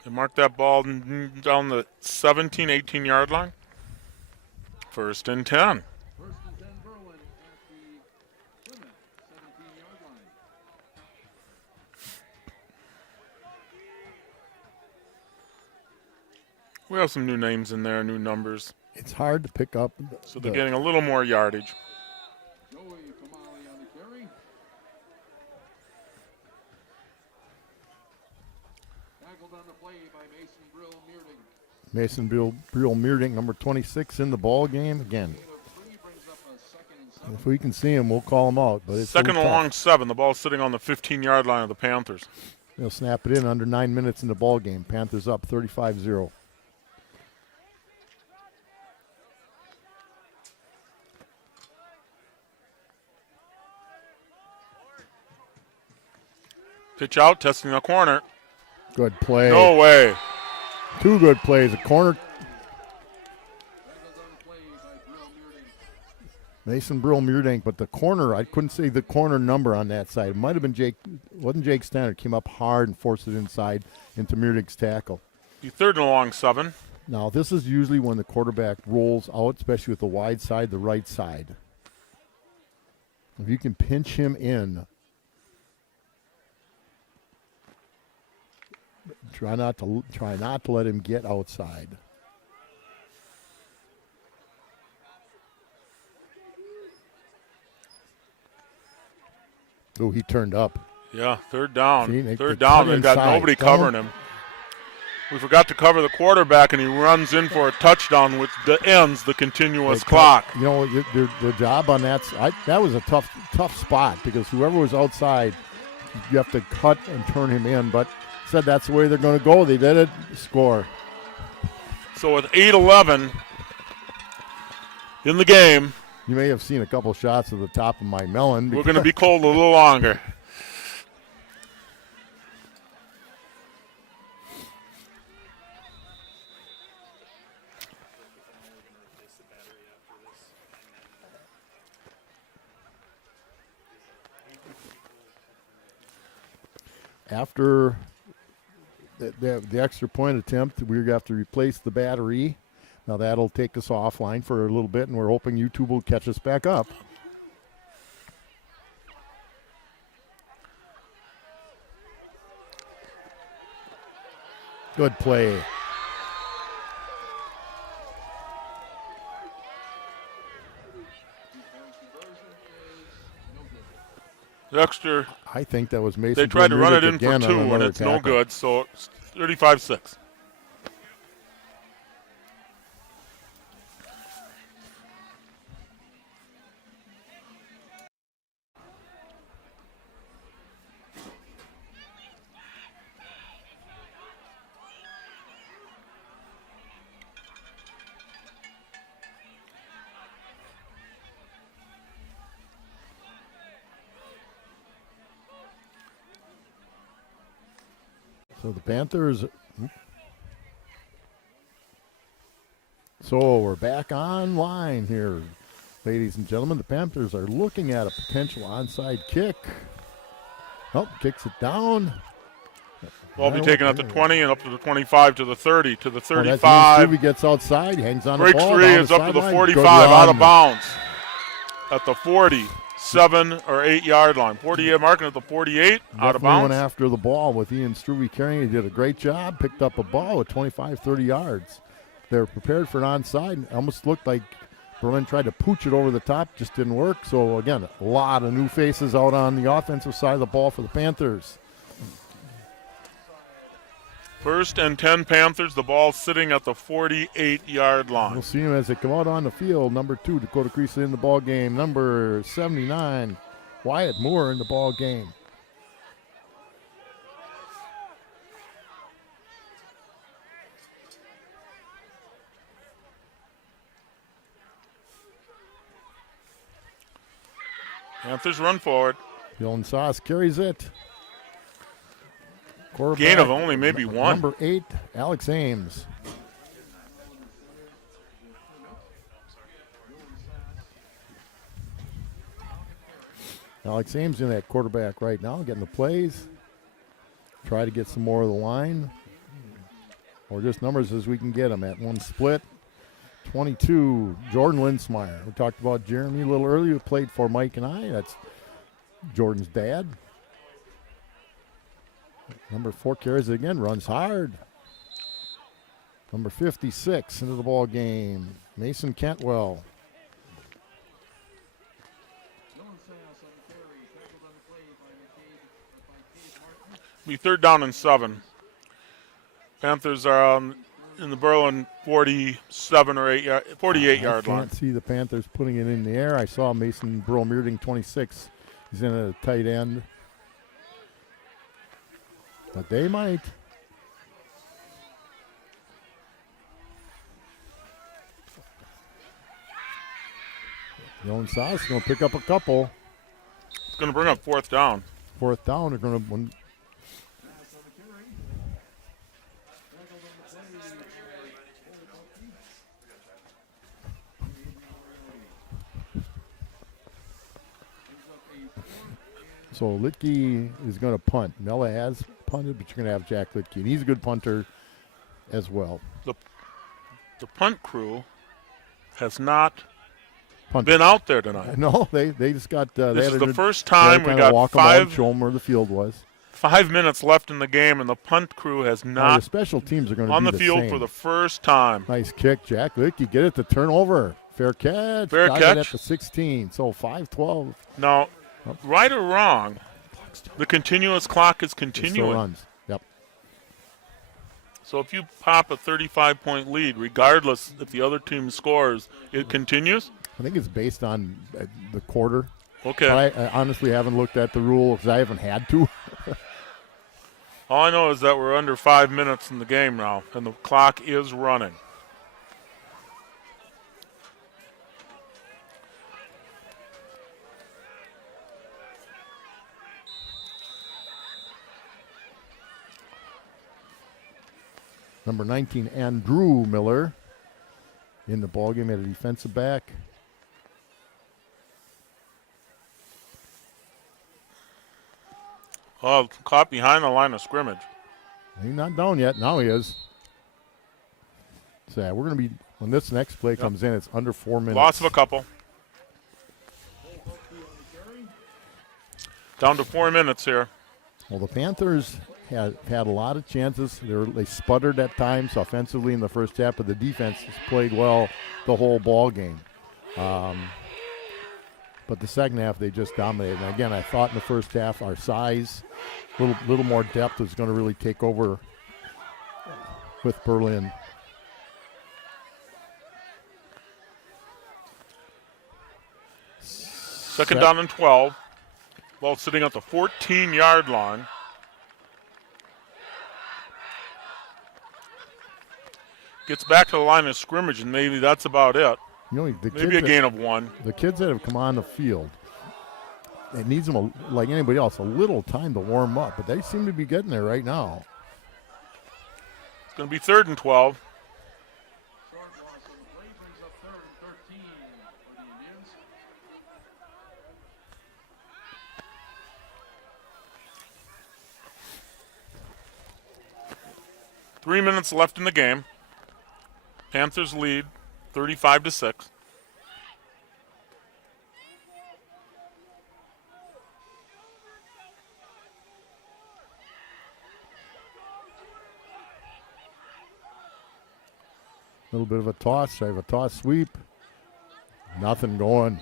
They mark that ball down the 17, 18-yard line. 1st and 10. We have some new names in there, new numbers. It's hard to pick up. So they're getting a little more yardage. Mason Brill-Meerdink, number 26, in the ball game again. If we can see him, we'll call him out. But it's second and long 7. The ball's sitting on the 15-yard line of the Panthers. They'll snap it in under 9 minutes in the ball game. Panthers up 35-0. Pitch out, testing the corner. Good play. No way. 2 good plays. A corner. Mason Brill-Meerdink, but the corner, I couldn't see the corner number on that side. It might have been Jake, wasn't Jake Stannard. Came up hard and forced it inside into Meerdink's tackle. Be 3rd and a long 7. Now, this is usually when the quarterback rolls out, especially with the wide side, the right side. If you can pinch him in, try not to let him get outside. Oh, he turned up. Yeah, 3rd down. See, 3rd down. They've got nobody covering him. We forgot to cover the quarterback, and he runs in for a touchdown, which ends the continuous clock. You know, the job on that was a tough spot because whoever was outside, you have to cut and turn him in. But said that's the way they're going to go. They did it. Score. So with 8:11 in the game, you may have seen a couple shots of the top of my melon. We're going to be cold a little longer. After the extra point attempt, we're going to have to replace the battery. Now that'll take us offline for a little bit, and we're hoping YouTube will catch us back up. Good play. Extra. I think that was Mason. They tried to run it in for 2, and it's tackle. no good, so it's 35-6. So the Panthers. So we're back online here, ladies and gentlemen. The Panthers are looking at a potential onside kick. Oh, kicks it down. Ball be taken at the 20 and up to the 25 to the 30 to the 35. He gets outside, hangs on the breaks ball. 3 is up to the 45, out of bounds at the 47 or 8 yard line. 48 marking at the 48, out of bounds. Went after the ball with Ian Struve carrying. He did a great job. Picked up a ball at 25, 30 yards. They were prepared for an onside. It almost looked like Berlin tried to pooch it over the top, just didn't work. So again, a lot of new faces out on the offensive side of the ball for the Panthers. 1st and 10 Panthers. The ball sitting at the 48-yard line. We'll see him as they come out on the field. Number 2, Dakota Creasy in the ball game. Number 79, Wyatt Moore in the ball game. Panthers run forward. Dylan Sauce carries it. Gain of only maybe 1. Number 8, Alex Ames. Alex Ames in that quarterback right now, getting the plays. Try to get some more of the line. Or just numbers as we can get them at one split. 22, Jordan Linsmeyer. We talked about Jeremy a little earlier, who played for Mike and I. That's Jordan's dad. Number 4 carries it again, runs hard. Number 56 into the ball game, Mason Cantwell. Be 3rd down and 7. Panthers are in the Berlin 47 or 48 yard line. I can't see the Panthers putting it in the air. I saw Mason Brill-Meerdink 26. He's in a tight end. But they might. Dylan Sauce is going to pick up a couple. It's going to bring up 4th down. 4th down. They're going to So Litke is going to punt. Mella has punted, but you're going to have Jack Litke, and he's a good punter as well. The punt crew has not Punted. been out there tonight. No, they just got. This is the first they had time to we kinda got walk them out and show them where the field was. 5 minutes left in the game, and the punt crew has Now, the not special teams are going to on be the field same. for the first time. Nice kick, Jack Litke. Get it to turnover. Fair catch. Fair Got catch. it at the 16. So 5-12. Now, right or wrong, the continuous clock is It still continuing. runs. Yep. So if you pop a 35-point lead, regardless if the other team scores, it continues? I think it's based on the quarter. Okay. I honestly haven't looked at the rule because I haven't had to. All I know is that we're under 5 minutes in the game now, and the clock is running. Number 19, Andrew Miller, in the ballgame at a defensive back. Oh, caught behind the line of scrimmage. He's not down yet. Now he is. So yeah, we're going to be, when this next play comes in, it's under 4 minutes. Loss of a couple. Down to 4 minutes here. Well, the Panthers had a lot of chances. They sputtered at times offensively in the first half, but the defense has played well the whole ball game. But the second half, they just dominated. And again, I thought in the first half, our size, little more depth was going to really take over with Berlin. Second down and 12. Ball sitting at the 14-yard line. Gets back to the line of scrimmage, and maybe that's about it. You know, Maybe a gain of 1. The kids that have come on the field, it needs them, like anybody else, a little time to warm up, but they seem to be getting there right now. It's going to be 3rd and 12. Short loss on the play brings up 3rd and 13 for the Indians. 3 minutes left in the game. Panthers lead 35-6. A little bit of a toss. I have a toss sweep. Nothing going.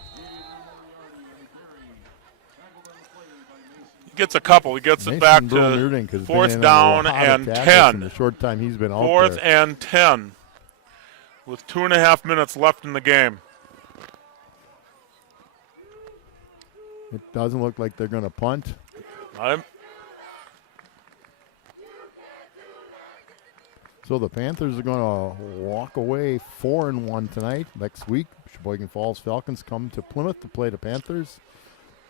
He gets a couple. He gets it back to 4th down and 10. In the short time he's been out 4th there. and 10 with 2.5 minutes left in the game. It doesn't look like they're going to punt. So the Panthers are going to walk away 4-1 tonight. Next week, Sheboygan Falls Falcons come to Plymouth to play the Panthers.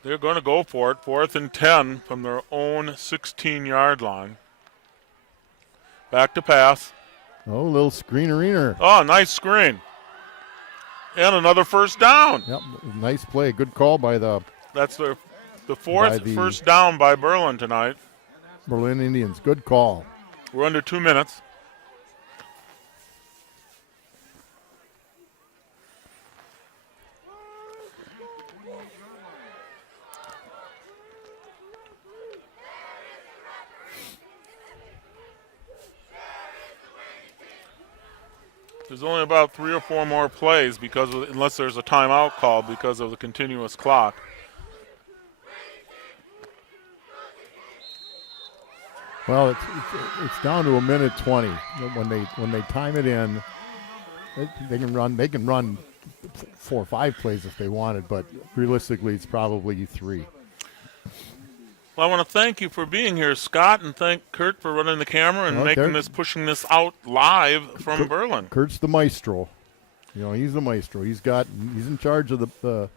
They're going to go for it. 4th and 10 from their own 16-yard line. Back to pass. Oh, a little screener. Oh, nice screen. And another first down. Yep, nice play. Good call by the That's the 4th first down by Berlin tonight. Berlin Indians. Good call. We're under 2 minutes. There's only about 3 or 4 more plays unless there's a timeout call because of the continuous clock. Well, it's down to 1:20. When they time it in, they can run 4 or 5 plays if they wanted, but realistically, it's probably 3. Well, I want to thank you for being here, Scott, and thank Kurt for running the camera and pushing this out live from Berlin. Kurt's the maestro. You know, he's the maestro. He's in charge of the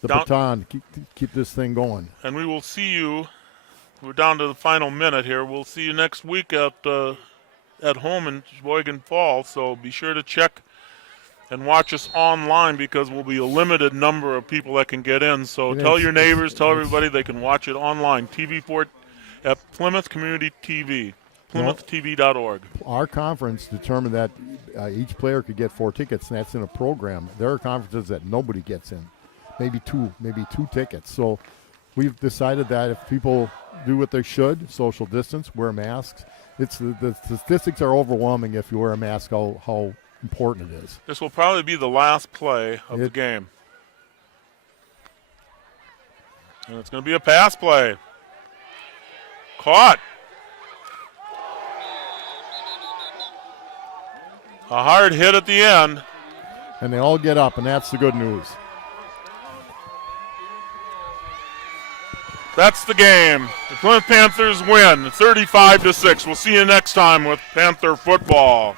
baton. Keep this thing going. And we will see you. We're down to the final minute here. We'll see you next week at at home in Sheboygan Falls, so be sure to check and watch us online because we'll be a limited number of people that can get in. So tell your neighbors, tell everybody they can watch it online. TV4 at Plymouth Community TV, PlymouthTV.org. Our conference determined that each player could get 4 tickets, and that's in a program. There are conferences that nobody gets in, maybe two tickets. So we've decided that if people do what they should, social distance, wear masks. The statistics are overwhelming if you wear a mask, how important it is. This will probably be the last play of the game. And it's going to be a pass play. Caught. A hard hit at the end. And they all get up, and that's the good news. That's the game. The Plymouth Panthers win 35-6. We'll see you next time with Panther football.